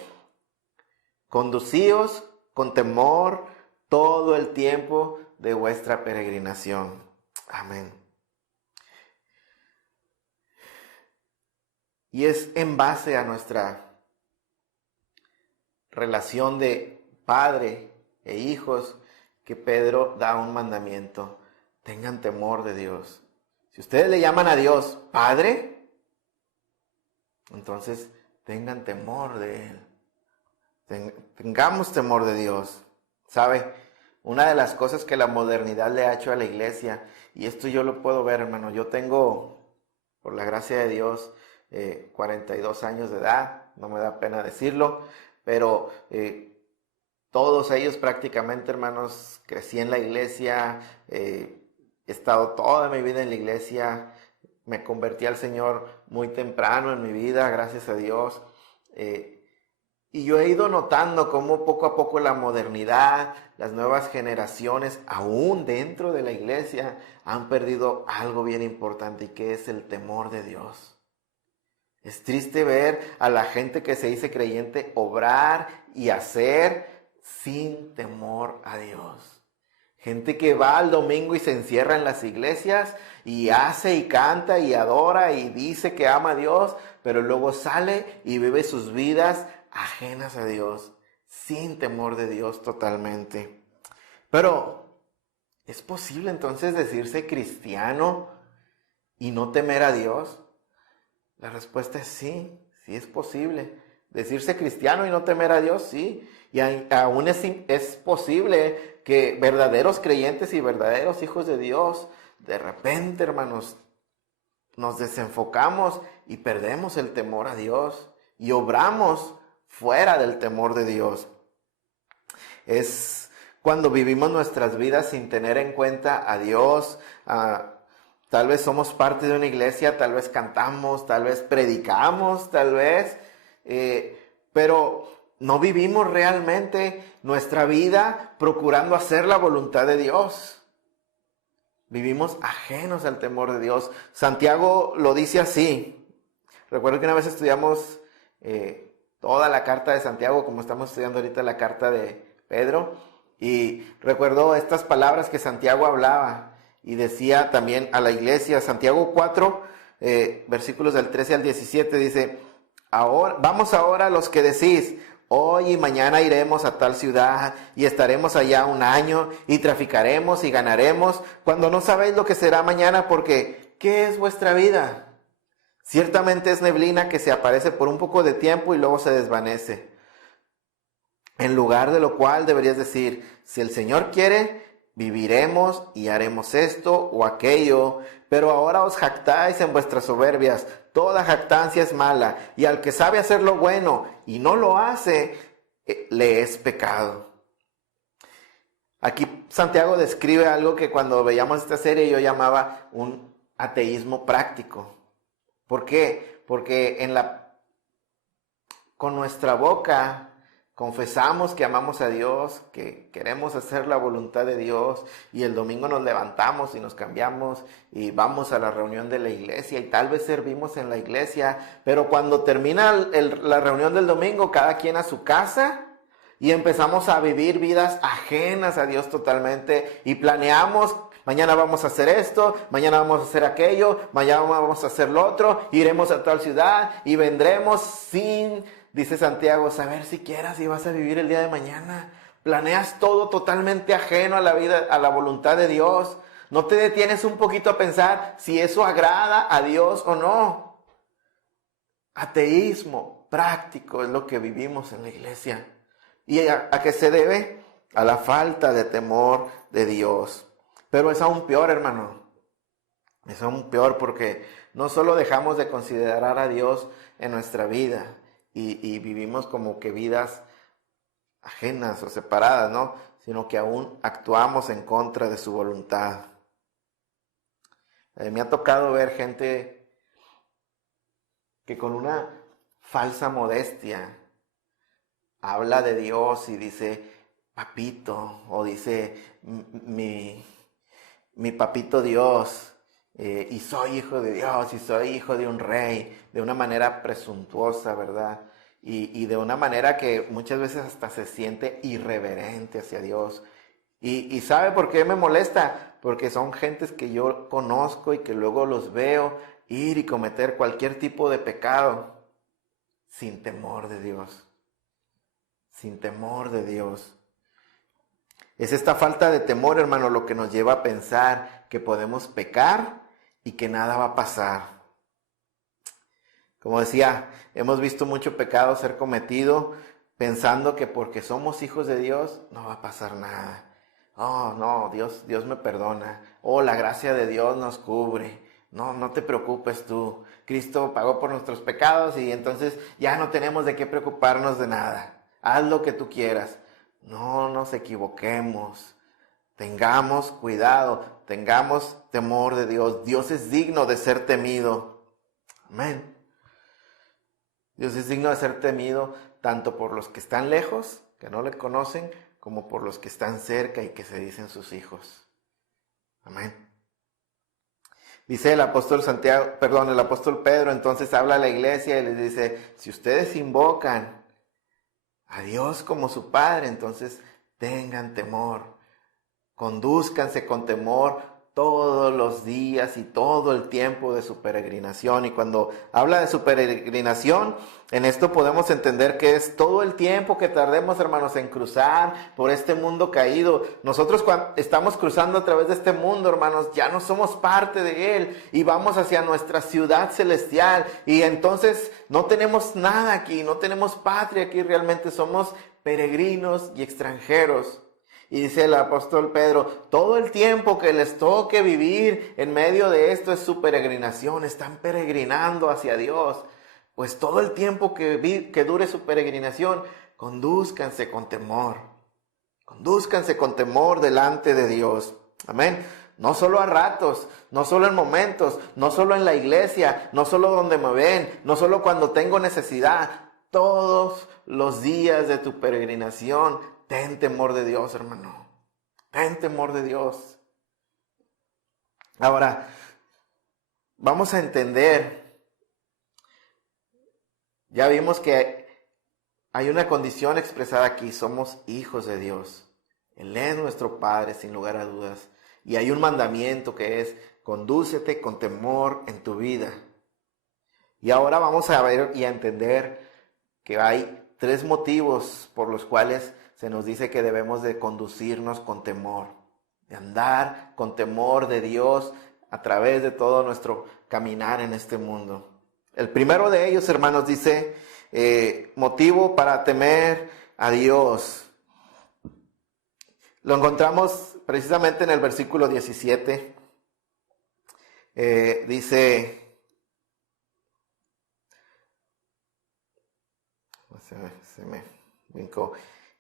conducíos con temor todo el tiempo de vuestra peregrinación. Amén. Y es en base a nuestra relación de padre e hijos que Pedro da un mandamiento: tengan temor de Dios. Si ustedes le llaman a Dios Padre, entonces tengan temor de Él. Tengamos temor de Dios. ¿Sabe? Una de las cosas que la modernidad le ha hecho a la iglesia, y esto yo lo puedo ver, hermano, yo tengo, por la gracia de Dios, 42 años de edad, no me da pena decirlo, pero todos ellos prácticamente, hermanos, crecí en la iglesia, he estado toda mi vida en la iglesia, me convertí al Señor muy temprano en mi vida, gracias a Dios, y yo he ido notando cómo poco a poco la modernidad, las nuevas generaciones, aún dentro de la iglesia, han perdido algo bien importante, y que es el temor de Dios. Es triste ver a la gente que se dice creyente obrar y hacer sin temor a Dios. Gente que va al domingo y se encierra en las iglesias y hace y canta y adora y dice que ama a Dios, pero luego sale y vive sus vidas ajenas a Dios, sin temor de Dios totalmente. Pero, ¿es posible entonces decirse cristiano y no temer a Dios? La respuesta es sí, sí es posible. Decirse cristiano y no temer a Dios, sí. Y aún es posible que verdaderos creyentes y verdaderos hijos de Dios, de repente, hermanos, nos desenfocamos y perdemos el temor a Dios y obramos fuera del temor de Dios. Es cuando vivimos nuestras vidas sin tener en cuenta a Dios. Tal vez somos parte de una iglesia, tal vez cantamos, tal vez predicamos, tal vez, pero no vivimos realmente nuestra vida procurando hacer la voluntad de Dios. Vivimos ajenos al temor de Dios. Santiago lo dice así. Recuerdo que una vez estudiamos toda la carta de Santiago, como estamos estudiando ahorita la carta de Pedro, y recuerdo estas palabras que Santiago hablaba y decía también a la iglesia. Santiago 4, versículos del 13 al 17, dice: vamos ahora los que decís, hoy y mañana iremos a tal ciudad y estaremos allá un año y traficaremos y ganaremos, cuando no sabéis lo que será mañana, porque ¿qué es vuestra vida? Ciertamente es neblina que se aparece por un poco de tiempo y luego se desvanece. En lugar de lo cual deberías decir: si el Señor quiere, viviremos y haremos esto o aquello. Pero ahora os jactáis en vuestras soberbias. Toda jactancia es mala, y al que sabe hacer lo bueno y no lo hace, le es pecado. Aquí Santiago describe algo que cuando veíamos esta serie yo llamaba un ateísmo práctico. ¿Por qué? Porque con nuestra boca confesamos que amamos a Dios, que queremos hacer la voluntad de Dios, y el domingo nos levantamos y nos cambiamos y vamos a la reunión de la iglesia y tal vez servimos en la iglesia, pero cuando termina la reunión del domingo, cada quien a su casa, y empezamos a vivir vidas ajenas a Dios totalmente y planeamos: mañana vamos a hacer esto, mañana vamos a hacer aquello, mañana vamos a hacer lo otro, iremos a tal ciudad y vendremos sin, dice Santiago, saber siquiera si vas a vivir el día de mañana. Planeas todo totalmente ajeno a la vida, a la voluntad de Dios. No te detienes un poquito a pensar si eso agrada a Dios o no. Ateísmo práctico es lo que vivimos en la iglesia. ¿Y a qué se debe? A la falta de temor de Dios. Pero es aún peor, hermano. Es aún peor porque no solo dejamos de considerar a Dios en nuestra vida y vivimos como que vidas ajenas o separadas, ¿no? Sino que aún actuamos en contra de su voluntad. Me ha tocado ver gente que con una falsa modestia habla de Dios y dice papito, o dice mi papito Dios, y soy hijo de Dios, y soy hijo de un rey, de una manera presuntuosa, ¿verdad? Y de una manera que muchas veces hasta se siente irreverente hacia Dios. Y ¿sabe por qué me molesta? Porque son gentes que yo conozco y que luego los veo ir y cometer cualquier tipo de pecado sin temor de Dios. Sin temor de Dios. Es esta falta de temor, hermano, lo que nos lleva a pensar que podemos pecar y que nada va a pasar. Como decía, hemos visto mucho pecado ser cometido pensando que porque somos hijos de Dios no va a pasar nada. Oh, no, Dios me perdona. Oh, la gracia de Dios nos cubre. No te preocupes tú. Cristo pagó por nuestros pecados y entonces ya no tenemos de qué preocuparnos de nada. Haz lo que tú quieras. No nos equivoquemos. Tengamos cuidado, tengamos temor de Dios. Dios es digno de ser temido. Amén. Dios es digno de ser temido tanto por los que están lejos, que no le conocen, como por los que están cerca y que se dicen sus hijos. Amén. Dice el apóstol Pedro, entonces habla a la iglesia y les dice, si ustedes invocan a Dios como su Padre, entonces tengan temor, condúzcanse con temor todos los días y todo el tiempo de su peregrinación. Y cuando habla de su peregrinación, en esto podemos entender que es todo el tiempo que tardemos, hermanos, en cruzar por este mundo caído. Nosotros cuando estamos cruzando a través de este mundo, hermanos, ya no somos parte de él y vamos hacia nuestra ciudad celestial. Y entonces no tenemos nada aquí, no tenemos patria aquí, realmente somos peregrinos y extranjeros. Y dice el apóstol Pedro, todo el tiempo que les toque vivir en medio de esto es su peregrinación, están peregrinando hacia Dios. Pues todo el tiempo que dure su peregrinación, condúzcanse con temor delante de Dios. Amén. No solo a ratos, no solo en momentos, no solo en la iglesia, no solo donde me ven, no solo cuando tengo necesidad. Todos los días de tu peregrinación, ten temor de Dios, hermano. Ten temor de Dios. Ahora, vamos a entender. Ya vimos que hay una condición expresada aquí. Somos hijos de Dios. Él es nuestro Padre, sin lugar a dudas. Y hay un mandamiento que es, condúcete con temor en tu vida. Y ahora vamos a ver y a entender que hay 3 motivos por los cuales se nos dice que debemos de conducirnos con temor, de andar con temor de Dios a través de todo nuestro caminar en este mundo. El primero de ellos, hermanos, dice, motivo para temer a Dios. Lo encontramos precisamente en el versículo 17. Dice, se me brincó.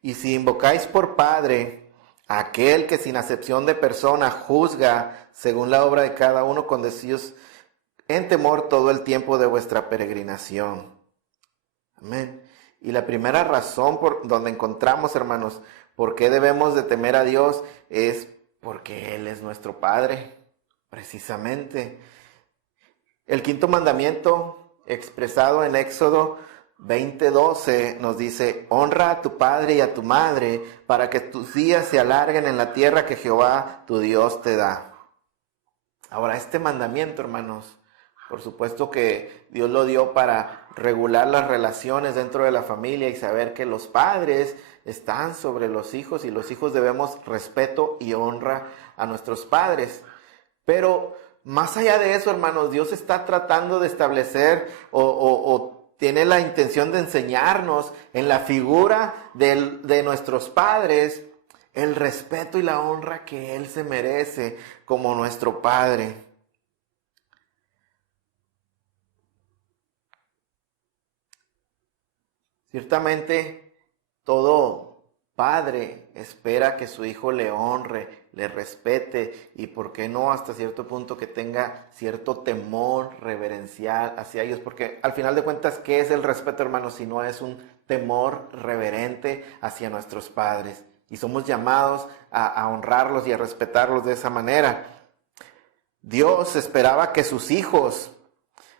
Y si invocáis por Padre a aquel que sin acepción de persona juzga según la obra de cada uno, condecíos en temor todo el tiempo de vuestra peregrinación. Amén. Y la primera razón por donde encontramos, hermanos, por qué debemos de temer a Dios es porque Él es nuestro Padre, precisamente. El 5º mandamiento expresado en Éxodo 20:12 nos dice, honra a tu padre y a tu madre para que tus días se alarguen en la tierra que Jehová tu Dios te da. Ahora, este mandamiento, hermanos, por supuesto que Dios lo dio para regular las relaciones dentro de la familia y saber que los padres están sobre los hijos y los hijos debemos respeto y honra a nuestros padres. Pero más allá de eso, hermanos, Dios está tratando de establecer o tiene la intención de enseñarnos en la figura de nuestros padres el respeto y la honra que Él se merece como nuestro Padre. Ciertamente, todo padre espera que su hijo le honre, le respete y, ¿por qué no?, hasta cierto punto que tenga cierto temor reverencial hacia ellos. Porque al final de cuentas, ¿qué es el respeto, hermanos? Si no es un temor reverente hacia nuestros padres. Y somos llamados a honrarlos y a respetarlos de esa manera. Dios esperaba que sus hijos,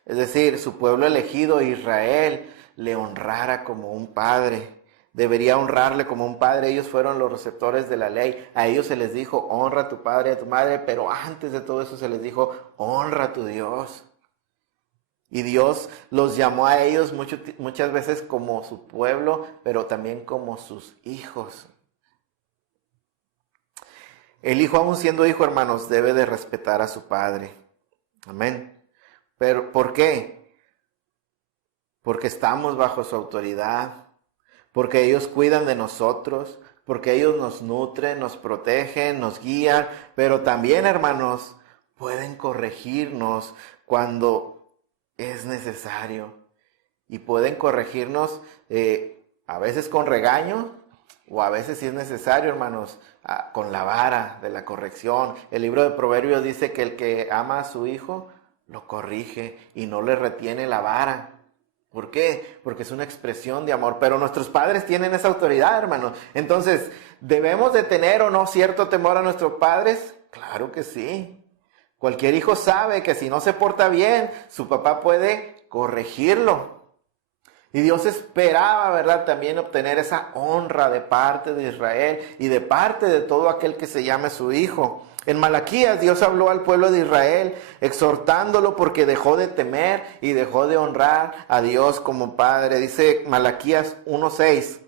es decir, su pueblo elegido Israel, le honrara como un padre. Debería honrarle como un padre. Ellos fueron los receptores de la ley. A ellos se les dijo, honra a tu padre y a tu madre. Pero antes de todo eso se les dijo, honra a tu Dios. Y Dios los llamó a ellos muchas veces como su pueblo, pero también como sus hijos. El hijo, aún siendo hijo, hermanos, debe de respetar a su padre. Amén. Pero ¿por qué? Porque estamos bajo su autoridad, porque ellos cuidan de nosotros, porque ellos nos nutren, nos protegen, nos guían, pero también, hermanos, pueden corregirnos cuando es necesario. Y pueden corregirnos a veces con regaño, o a veces, si es necesario, hermanos, con la vara de la corrección. El libro de Proverbios dice que el que ama a su hijo lo corrige y no le retiene la vara. ¿Por qué? Porque es una expresión de amor. Pero nuestros padres tienen esa autoridad, hermanos. Entonces, ¿debemos de tener o no cierto temor a nuestros padres? Claro que sí. Cualquier hijo sabe que si no se porta bien, su papá puede corregirlo. Y Dios esperaba, ¿verdad?, también obtener esa honra de parte de Israel y de parte de todo aquel que se llame su hijo. En Malaquías, Dios habló al pueblo de Israel, exhortándolo porque dejó de temer y dejó de honrar a Dios como Padre. Dice Malaquías 1:6.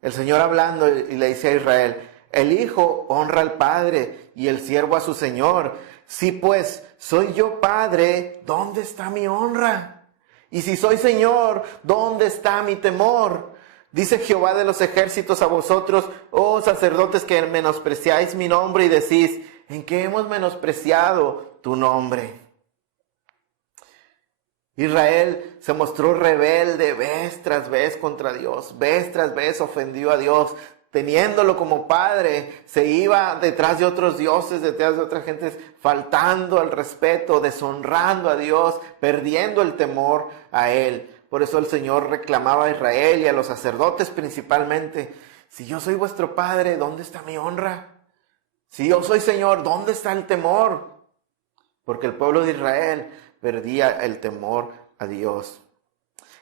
El Señor hablando y le dice a Israel: el hijo honra al padre y el siervo a su señor. Si pues soy yo padre, ¿dónde está mi honra? Y si soy señor, ¿dónde está mi temor? Dice Jehová de los ejércitos a vosotros, oh sacerdotes, que menospreciáis mi nombre y decís: ¿en qué hemos menospreciado tu nombre? Israel se mostró rebelde vez tras vez contra Dios, vez tras vez ofendió a Dios. Teniéndolo como padre, se iba detrás de otros dioses, detrás de otras gentes, faltando al respeto, deshonrando a Dios, perdiendo el temor a Él. Por eso el Señor reclamaba a Israel y a los sacerdotes principalmente: si yo soy vuestro padre, ¿dónde está mi honra? Si yo soy Señor, ¿dónde está el temor? Porque el pueblo de Israel perdía el temor a Dios.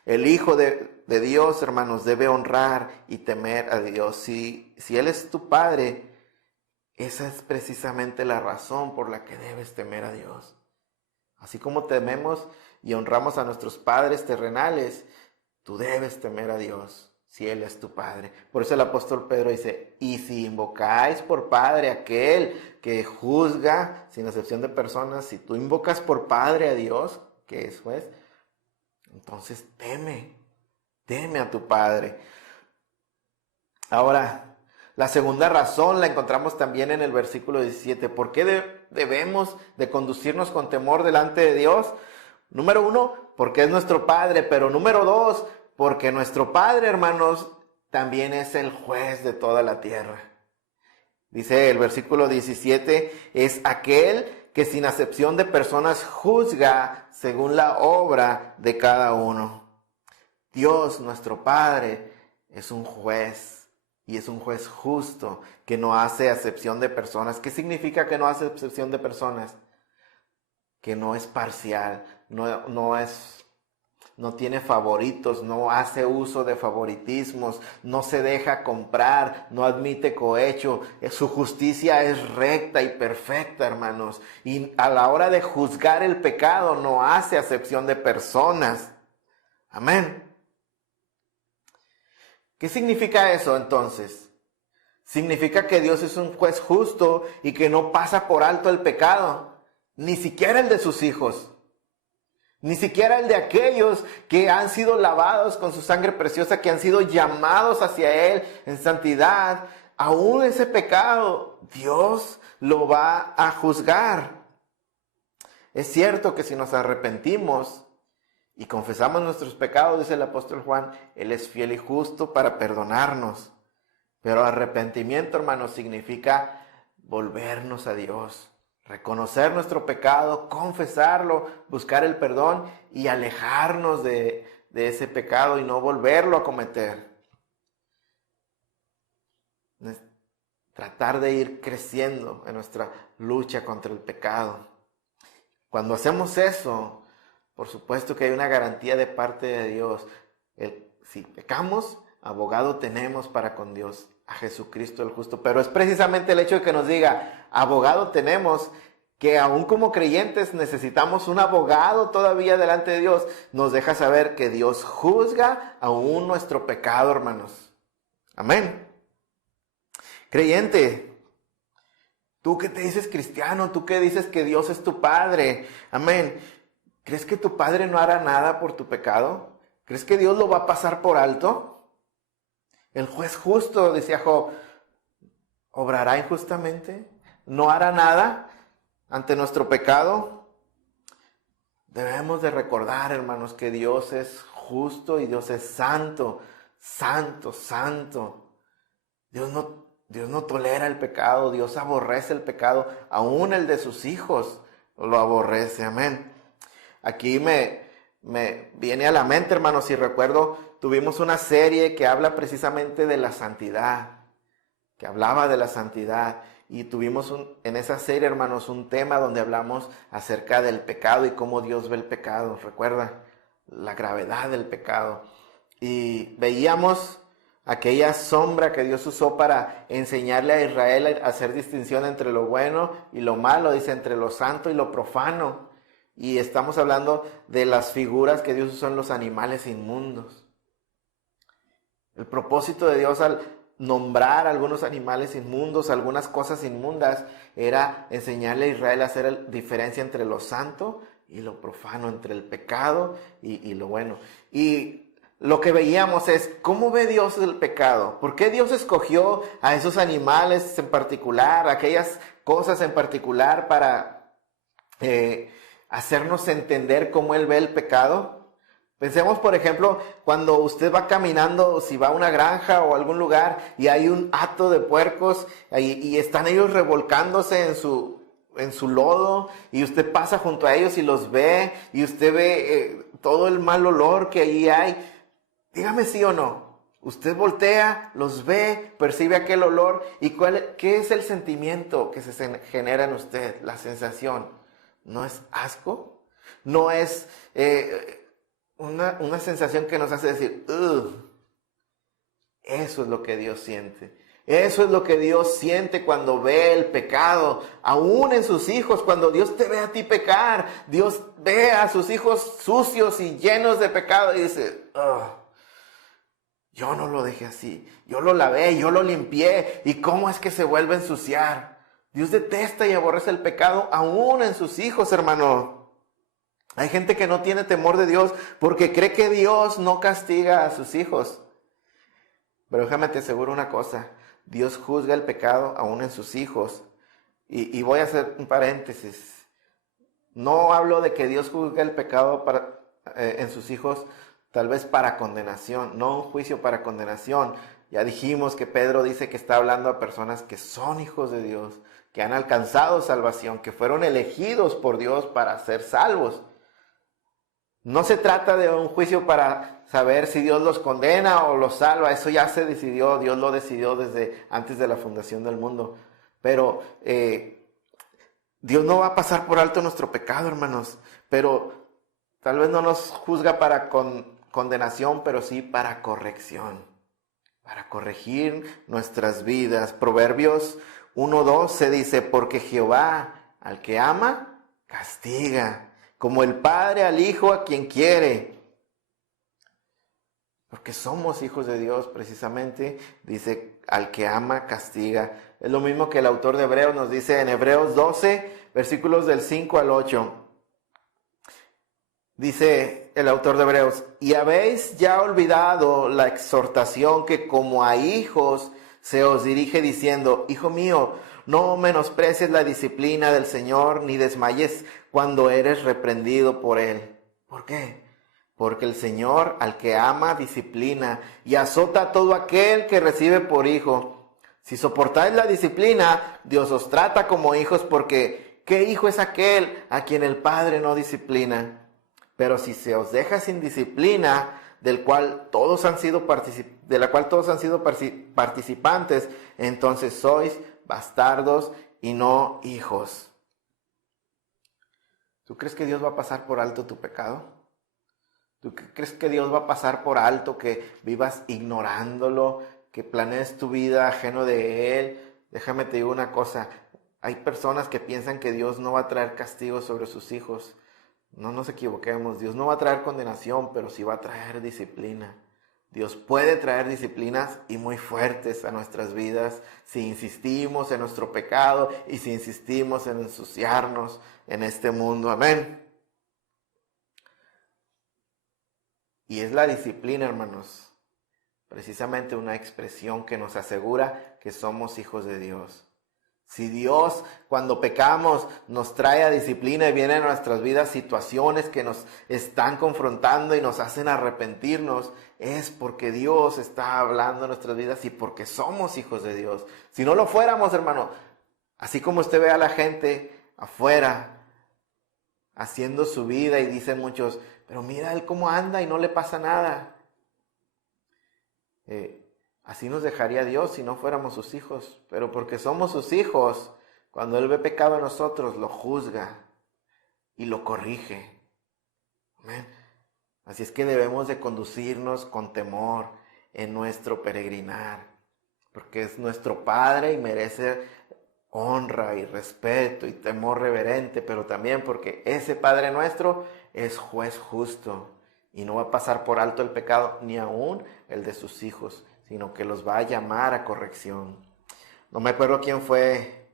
El Hijo de Dios, hermanos, debe honrar y temer a Dios. Si Él es tu Padre, esa es precisamente la razón por la que debes temer a Dios. Así como tememos y honramos a nuestros padres terrenales, tú debes temer a Dios si Él es tu Padre. Por eso el apóstol Pedro dice: y si invocáis por Padre aquel que juzga sin excepción de personas, si tú invocas por Padre a Dios, que es juez, entonces teme a tu Padre. Ahora, la segunda razón la encontramos también en el versículo 17. ¿Por qué debemos de conducirnos con temor delante de Dios? Número 1, porque es nuestro Padre, pero número 2, porque nuestro Padre, hermanos, también es el juez de toda la tierra. Dice el versículo 17, es aquel que sin acepción de personas juzga según la obra de cada uno. Dios, nuestro Padre, es un juez, y es un juez justo, que no hace acepción de personas. ¿Qué significa que no hace acepción de personas? Que no es parcial, no tiene favoritos, no hace uso de favoritismos, no se deja comprar, no admite cohecho. Su justicia es recta y perfecta, hermanos. Y a la hora de juzgar el pecado no hace acepción de personas. Amén. ¿Qué significa eso entonces? Significa que Dios es un juez justo y que no pasa por alto el pecado, ni siquiera el de sus hijos. Ni siquiera el de aquellos que han sido lavados con su sangre preciosa, que han sido llamados hacia Él en santidad. Aún ese pecado, Dios lo va a juzgar. Es cierto que si nos arrepentimos y confesamos nuestros pecados, dice el apóstol Juan, Él es fiel y justo para perdonarnos. Pero arrepentimiento, hermanos, significa volvernos a Dios. Reconocer nuestro pecado, confesarlo, buscar el perdón y alejarnos de ese pecado y no volverlo a cometer. Tratar de ir creciendo en nuestra lucha contra el pecado. Cuando hacemos eso, por supuesto que hay una garantía de parte de Dios. Si pecamos, abogado tenemos para con Dios, a Jesucristo el justo. Pero es precisamente el hecho de que nos diga, abogado tenemos, que aún como creyentes necesitamos un abogado todavía delante de Dios. Nos deja saber que Dios juzga aún nuestro pecado, hermanos. Amén. Creyente, Tú que te dices cristiano, tú que dices que Dios es tu Padre. Amén. ¿Crees que tu Padre no hará nada por tu pecado? ¿Crees que Dios lo va a pasar por alto? El juez justo, decía Job, ¿obrará injustamente? ¿No hará nada ante nuestro pecado? Debemos de recordar, hermanos, que Dios es justo y Dios es santo, santo, santo. Dios no tolera el pecado, Dios aborrece el pecado, aún el de sus hijos lo aborrece, amén. Aquí me viene a la mente, hermanos, si recuerdo, tuvimos una serie que habla precisamente de la santidad, que hablaba de la santidad, y tuvimos en esa serie, hermanos, un tema donde hablamos acerca del pecado y cómo Dios ve el pecado, recuerda, la gravedad del pecado, y veíamos aquella sombra que Dios usó para enseñarle a Israel a hacer distinción entre lo bueno y lo malo, dice, entre lo santo y lo profano. Y estamos hablando de las figuras que Dios usó en los animales inmundos. El propósito de Dios al nombrar algunos animales inmundos, algunas cosas inmundas, era enseñarle a Israel a hacer diferencia entre lo santo y lo profano, entre el pecado y lo bueno. Y lo que veíamos es, ¿cómo ve Dios el pecado? ¿Por qué Dios escogió a esos animales en particular, aquellas cosas en particular para hacernos entender cómo Él ve el pecado? Pensemos, por ejemplo, cuando usted va caminando, si va a una granja o a algún lugar y hay un hato de puercos y están ellos revolcándose en su lodo, y usted pasa junto a ellos y los ve, y usted ve todo el mal olor que ahí hay. Dígame sí o no. Usted voltea, los ve, percibe aquel olor, y ¿qué es el sentimiento que se genera en usted? La sensación. ¿No es asco? ¿No es una sensación que nos hace decir, ugh? Eso es lo que Dios siente. Eso es lo que Dios siente cuando ve el pecado, aún en sus hijos. Cuando Dios te ve a ti pecar, Dios ve a sus hijos sucios y llenos de pecado y dice, ugh. Yo no lo dejé así, yo lo lavé, yo lo limpié, ¿y cómo es que se vuelve a ensuciar? Dios detesta y aborrece el pecado aún en sus hijos, hermano. Hay gente que no tiene temor de Dios porque cree que Dios no castiga a sus hijos. Pero déjame te aseguro una cosa, Dios juzga el pecado aún en sus hijos. Y voy a hacer un paréntesis. No hablo de que Dios juzga el pecado en sus hijos, tal vez para condenación, no un juicio para condenación. Ya dijimos que Pedro dice que está hablando a personas que son hijos de Dios, que han alcanzado salvación, que fueron elegidos por Dios para ser salvos. No se trata de un juicio para saber si Dios los condena o los salva, eso ya se decidió, Dios lo decidió desde antes de la fundación del mundo. Pero Dios no va a pasar por alto nuestro pecado, hermanos, pero tal vez no nos juzga para condenación, pero sí para corrección, para corregir nuestras vidas. Proverbios 1:2 se dice, porque Jehová al que ama, castiga, como el padre al hijo a quien quiere. Porque somos hijos de Dios, precisamente, dice, al que ama, castiga. Es lo mismo que el autor de Hebreos nos dice en Hebreos 12, versículos del 5 al 8. Dice el autor de Hebreos, y habéis ya olvidado la exhortación que como a hijos se os dirige diciendo, hijo mío, no menosprecies la disciplina del Señor, ni desmayes cuando eres reprendido por Él. ¿Por qué? Porque el Señor al que ama disciplina y azota a todo aquel que recibe por hijo. Si soportáis la disciplina, Dios os trata como hijos, porque ¿qué hijo es aquel a quien el Padre no disciplina? Pero si se os deja sin disciplina, de la cual todos han sido participantes, entonces sois bastardos y no hijos. ¿Tú crees que Dios va a pasar por alto tu pecado? ¿Tú crees que Dios va a pasar por alto que vivas ignorándolo, que planees tu vida ajeno de Él? Déjame te digo una cosa, hay personas que piensan que Dios no va a traer castigo sobre sus hijos. No nos equivoquemos, Dios no va a traer condenación, pero sí va a traer disciplina. Dios puede traer disciplinas y muy fuertes a nuestras vidas si insistimos en nuestro pecado y si insistimos en ensuciarnos en este mundo. Amén. Y es la disciplina, hermanos, precisamente una expresión que nos asegura que somos hijos de Dios. Si Dios, cuando pecamos, nos trae a disciplina y vienen a nuestras vidas situaciones que nos están confrontando y nos hacen arrepentirnos, es porque Dios está hablando en nuestras vidas y porque somos hijos de Dios. Si no lo fuéramos, hermano, así como usted ve a la gente afuera haciendo su vida y dicen muchos, pero mira él cómo anda y no le pasa nada. Así nos dejaría Dios si no fuéramos sus hijos. Pero porque somos sus hijos, cuando Él ve pecado en nosotros, lo juzga y lo corrige. Amén. Así es que debemos de conducirnos con temor en nuestro peregrinar. Porque es nuestro Padre y merece honra y respeto y temor reverente. Pero también porque ese Padre nuestro es juez justo. Y no va a pasar por alto el pecado, ni aún el de sus hijos, sino que los va a llamar a corrección. No me acuerdo quién fue,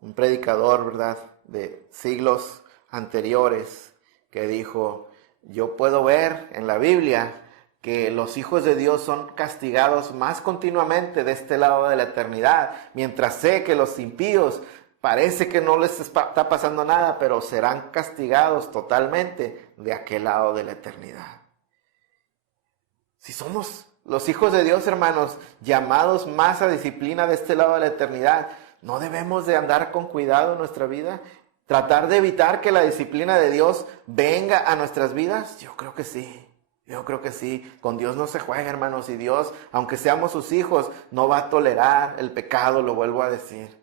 un predicador, ¿verdad?, de siglos anteriores, que dijo, yo puedo ver en la Biblia que los hijos de Dios son castigados más continuamente de este lado de la eternidad, mientras sé que los impíos parece que no les está pasando nada, pero serán castigados totalmente de aquel lado de la eternidad. Si somos los hijos de Dios, hermanos, llamados más a disciplina de este lado de la eternidad, ¿no debemos de andar con cuidado en nuestra vida? ¿Tratar de evitar que la disciplina de Dios venga a nuestras vidas? Yo creo que sí. Yo creo que sí. Con Dios no se juega, hermanos. Y Dios, aunque seamos sus hijos, no va a tolerar el pecado, lo vuelvo a decir,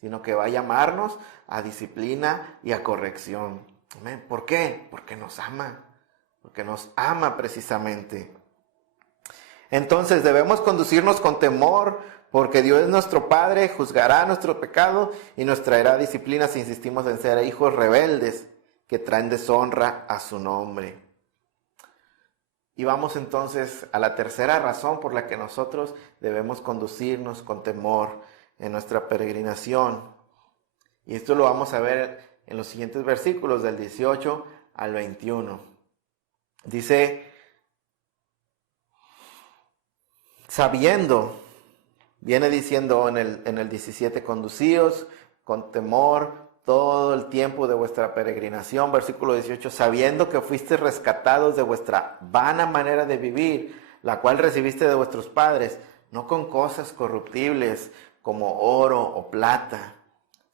sino que va a llamarnos a disciplina y a corrección. ¿Amén? ¿Por qué? Porque nos ama. Porque nos ama precisamente. Entonces debemos conducirnos con temor, porque Dios es nuestro Padre, juzgará nuestro pecado y nos traerá disciplina si insistimos en ser hijos rebeldes que traen deshonra a su nombre. Y vamos entonces a la tercera razón por la que nosotros debemos conducirnos con temor en nuestra peregrinación. Y esto lo vamos a ver en los siguientes versículos del 18 al 21. Dice, sabiendo, viene diciendo en el 17, conducíos con temor todo el tiempo de vuestra peregrinación. Versículo 18, sabiendo que fuisteis rescatados de vuestra vana manera de vivir, la cual recibiste de vuestros padres, no con cosas corruptibles como oro o plata,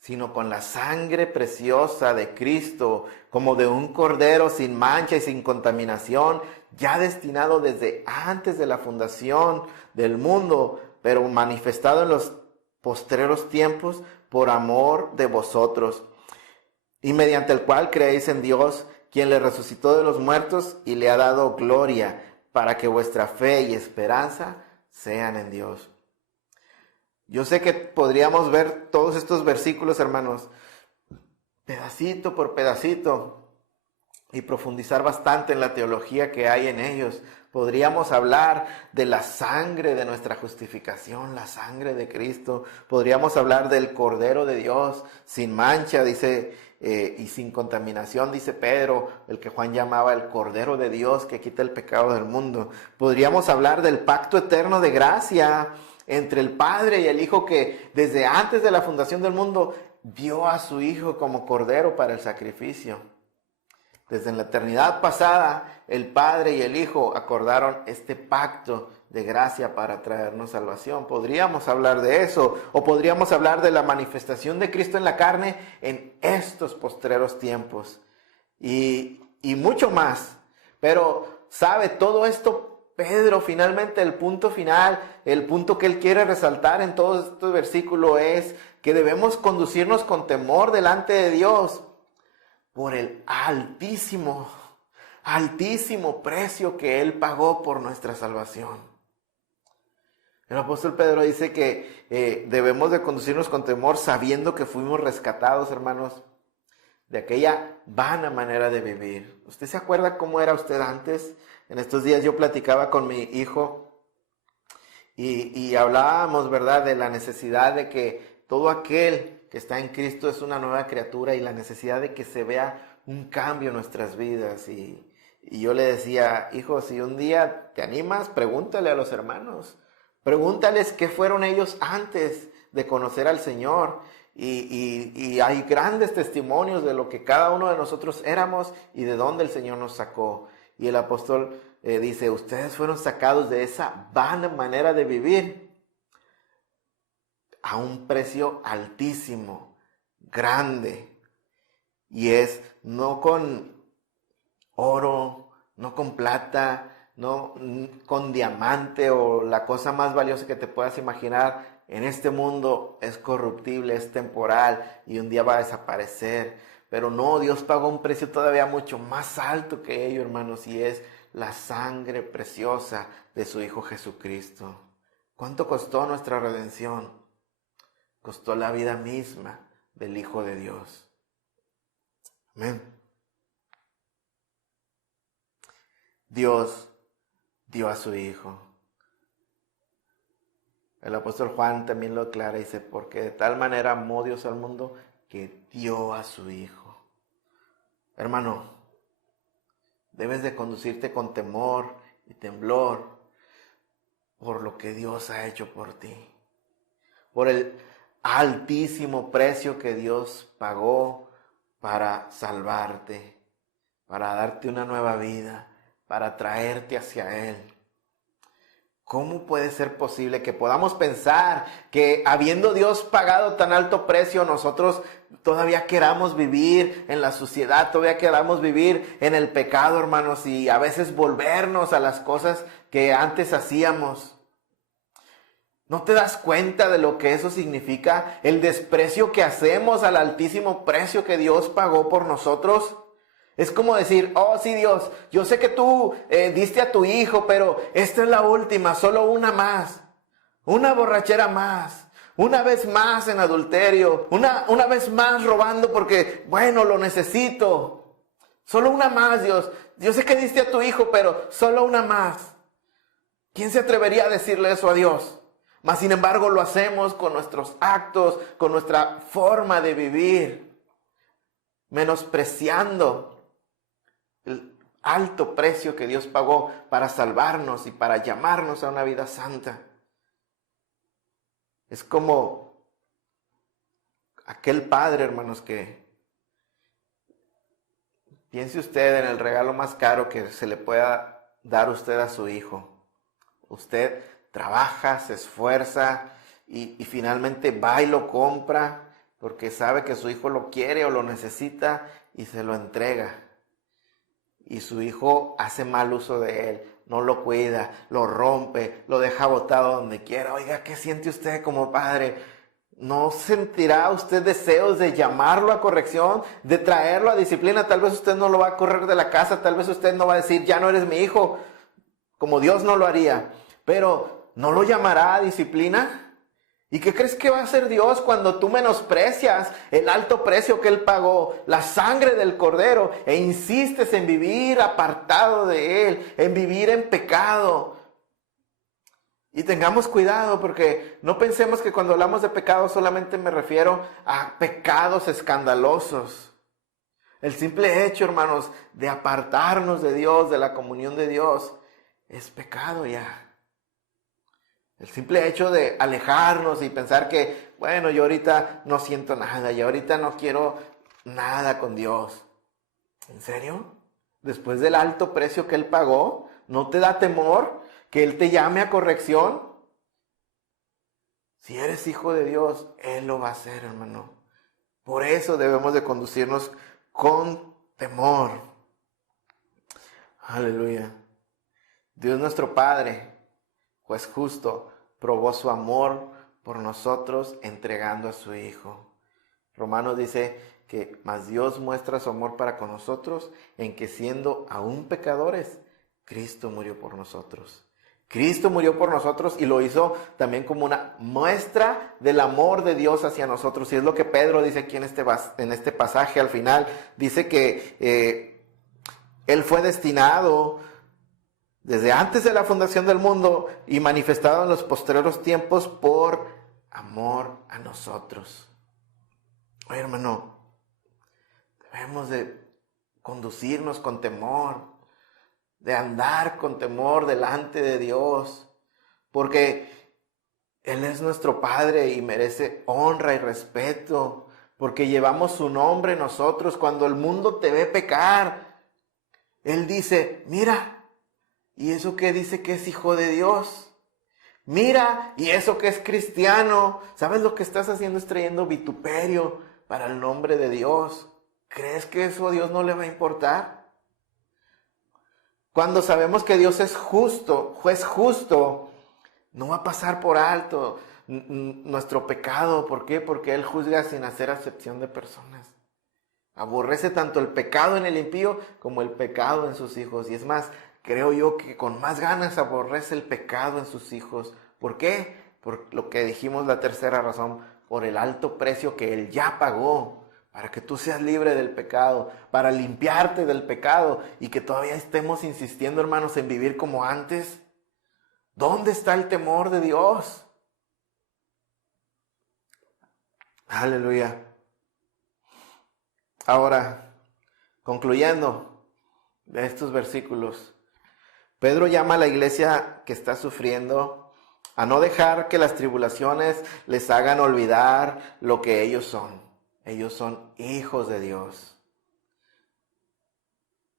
sino con la sangre preciosa de Cristo, como de un cordero sin mancha y sin contaminación, ya destinado desde antes de la fundación del mundo, pero manifestado en los postreros tiempos por amor de vosotros, y mediante el cual creéis en Dios, quien le resucitó de los muertos y le ha dado gloria, para que vuestra fe y esperanza sean en Dios. Yo sé que podríamos ver todos estos versículos, hermanos, pedacito por pedacito, y profundizar bastante en la teología que hay en ellos. Podríamos hablar de la sangre de nuestra justificación, la sangre de Cristo. Podríamos hablar del Cordero de Dios, sin mancha, dice, y sin contaminación, dice Pedro, el que Juan llamaba el Cordero de Dios que quita el pecado del mundo. Podríamos hablar del pacto eterno de gracia entre el Padre y el Hijo, que desde antes de la fundación del mundo dio a su Hijo como Cordero para el sacrificio. Desde la eternidad pasada, el Padre y el Hijo acordaron este pacto de gracia para traernos salvación. Podríamos hablar de eso, o podríamos hablar de la manifestación de Cristo en la carne en estos postreros tiempos, y mucho más. Pero, ¿sabe? Todo esto, Pedro, finalmente el punto final, el punto que él quiere resaltar en todo este versículo es que debemos conducirnos con temor delante de Dios, por el altísimo precio que Él pagó por nuestra salvación. El apóstol Pedro dice que debemos de conducirnos con temor sabiendo que fuimos rescatados, hermanos, de aquella vana manera de vivir. ¿Usted se acuerda cómo era usted antes? En estos días yo platicaba con mi hijo y hablábamos, ¿verdad?, de la necesidad de que todo aquel que está en Cristo es una nueva criatura y la necesidad de que se vea un cambio en nuestras vidas. Y yo le decía, hijo, si un día te animas, pregúntale a los hermanos, pregúntales qué fueron ellos antes de conocer al Señor. Y hay grandes testimonios de lo que cada uno de nosotros éramos y de dónde el Señor nos sacó. Y el apóstol dice, ustedes fueron sacados de esa vana manera de vivir a un precio altísimo, grande. Y es no con oro, no con plata, no con diamante o la cosa más valiosa que te puedas imaginar. En este mundo es corruptible, es temporal y un día va a desaparecer. Pero no, Dios pagó un precio todavía mucho más alto que ello, hermanos, y es la sangre preciosa de su Hijo Jesucristo. ¿Cuánto costó nuestra redención? Costó la vida misma del Hijo de Dios. Amén. Dios dio a su Hijo. El apóstol Juan también lo aclara y dice, porque de tal manera amó Dios al mundo que dio a su Hijo. Hermano, debes de conducirte con temor y temblor por lo que Dios ha hecho por ti, por el altísimo precio que Dios pagó para salvarte, para darte una nueva vida, para traerte hacia Él. ¿Cómo puede ser posible que podamos pensar que habiendo Dios pagado tan alto precio, nosotros todavía queramos vivir en la suciedad, todavía queramos vivir en el pecado, hermanos, y a veces volvernos a las cosas que antes hacíamos? ¿No te das cuenta de lo que eso significa? El desprecio que hacemos al altísimo precio que Dios pagó por nosotros. Es como decir, oh sí Dios, yo sé que tú diste a tu Hijo, pero esta es la última, solo una más, una borrachera más, una vez más en adulterio, una vez más robando porque, bueno, lo necesito. Solo una más, Dios. Yo sé que diste a tu Hijo, pero solo una más. ¿Quién se atrevería a decirle eso a Dios? Mas sin embargo lo hacemos con nuestros actos, con nuestra forma de vivir, menospreciando el alto precio que Dios pagó para salvarnos y para llamarnos a una vida santa. Es como aquel padre, hermanos, que piense usted en el regalo más caro que se le pueda dar usted a su hijo. Usted trabaja, se esfuerza y finalmente va y lo compra porque sabe que su hijo lo quiere o lo necesita y se lo entrega. Y su hijo hace mal uso de él, no lo cuida, lo rompe, lo deja botado donde quiera. Oiga, ¿qué siente usted como padre? ¿No sentirá usted deseos de llamarlo a corrección, de traerlo a disciplina? Tal vez usted no lo va a correr de la casa, tal vez usted no va a decir, ya no eres mi hijo, como Dios no lo haría. Pero, ¿no lo llamará a disciplina? ¿Y qué crees que va a hacer Dios cuando tú menosprecias el alto precio que Él pagó, la sangre del Cordero, e insistes en vivir apartado de Él, en vivir en pecado? Y tengamos cuidado porque no pensemos que cuando hablamos de pecado solamente me refiero a pecados escandalosos. El simple hecho, hermanos, de apartarnos de Dios, de la comunión de Dios, es pecado ya. El simple hecho de alejarnos y pensar que, bueno, yo ahorita no siento nada, yo ahorita no quiero nada con Dios. ¿En serio? Después del alto precio que Él pagó, ¿no te da temor que Él te llame a corrección? Si eres hijo de Dios, Él lo va a hacer, hermano. Por eso debemos de conducirnos con temor. Aleluya. Dios nuestro Padre, juez justo, probó su amor por nosotros entregando a su Hijo. Romanos dice que mas Dios muestra su amor para con nosotros en que siendo aún pecadores, Cristo murió por nosotros. Cristo murió por nosotros y lo hizo también como una muestra del amor de Dios hacia nosotros. Y es lo que Pedro dice aquí en este pasaje al final. Dice que Él fue destinado desde antes de la fundación del mundo y manifestado en los posteriores tiempos por amor a nosotros. Oye, hermano, debemos de conducirnos con temor, de andar con temor delante de Dios, porque Él es nuestro Padre y merece honra y respeto, porque llevamos su nombre nosotros. Cuando el mundo te ve pecar, Él dice, mira, ¿y eso qué dice que es hijo de Dios? Mira, ¿y eso que es cristiano? ¿Sabes lo que estás haciendo? Es trayendo vituperio para el nombre de Dios. ¿Crees que eso a Dios no le va a importar? Cuando sabemos que Dios es justo, juez justo, no va a pasar por alto nuestro pecado. ¿Por qué? Porque Él juzga sin hacer acepción de personas. Aborrece tanto el pecado en el impío como el pecado en sus hijos. Y es más, creo yo que con más ganas aborrece el pecado en sus hijos. ¿Por qué? Por lo que dijimos, la tercera razón, por el alto precio que Él ya pagó para que tú seas libre del pecado, para limpiarte del pecado y que todavía estemos insistiendo, hermanos, en vivir como antes. ¿Dónde está el temor de Dios? Aleluya. Ahora, concluyendo de estos versículos, Pedro llama a la iglesia que está sufriendo a no dejar que las tribulaciones les hagan olvidar lo que ellos son. Ellos son hijos de Dios.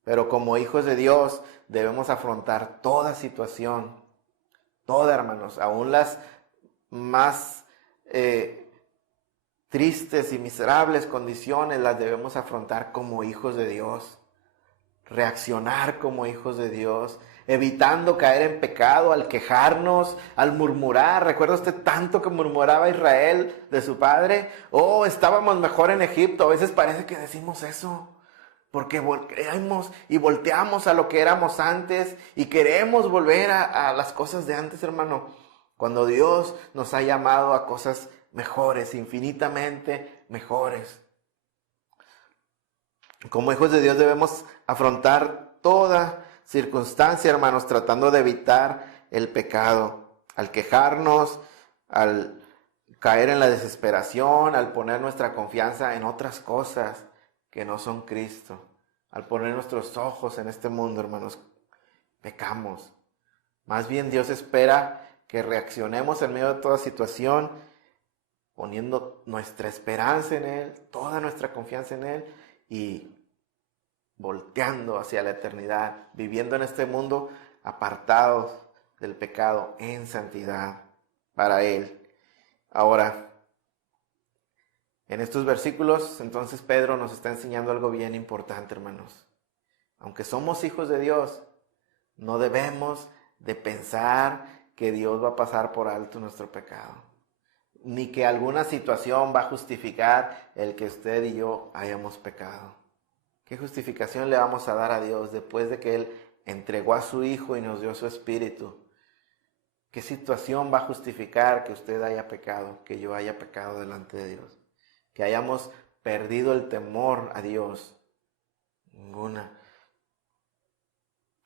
Pero como hijos de Dios debemos afrontar toda situación, toda, hermanos, aún las más tristes y miserables condiciones las debemos afrontar como hijos de Dios. Reaccionar como hijos de Dios, evitando caer en pecado al quejarnos, al murmurar. ¿Recuerda usted tanto que murmuraba Israel de su padre? Oh, estábamos mejor en Egipto. A veces parece que decimos eso, porque volteamos y volteamos a lo que éramos antes y queremos volver a las cosas de antes, hermano, cuando Dios nos ha llamado a cosas mejores, infinitamente mejores. Como hijos de Dios debemos afrontar toda circunstancia, hermanos, tratando de evitar el pecado. Al quejarnos, al caer en la desesperación, al poner nuestra confianza en otras cosas que no son Cristo. Al poner nuestros ojos en este mundo, hermanos, pecamos. Más bien Dios espera que reaccionemos en medio de toda situación, poniendo nuestra esperanza en Él, toda nuestra confianza en Él, y volteando hacia la eternidad, viviendo en este mundo apartados del pecado en santidad para Él. Ahora, en estos versículos, entonces Pedro nos está enseñando algo bien importante, hermanos. Aunque somos hijos de Dios, no debemos de pensar que Dios va a pasar por alto nuestro pecado, ni que alguna situación va a justificar el que usted y yo hayamos pecado. ¿Qué justificación le vamos a dar a Dios después de que Él entregó a su Hijo y nos dio su Espíritu? ¿Qué situación va a justificar que usted haya pecado, que yo haya pecado delante de Dios? Que hayamos perdido el temor a Dios. Ninguna.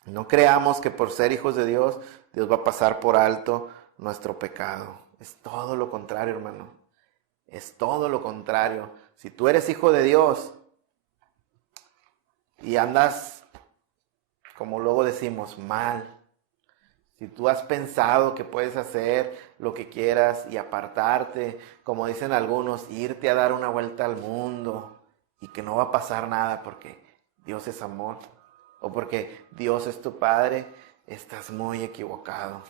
No creamos que por ser hijos de Dios, Dios va a pasar por alto nuestro pecado. Es todo lo contrario, hermano. Es todo lo contrario. Si tú eres hijo de Dios y andas, como luego decimos, mal, si tú has pensado que puedes hacer lo que quieras y apartarte, como dicen algunos, irte a dar una vuelta al mundo y que no va a pasar nada porque Dios es amor o porque Dios es tu Padre, estás muy equivocado.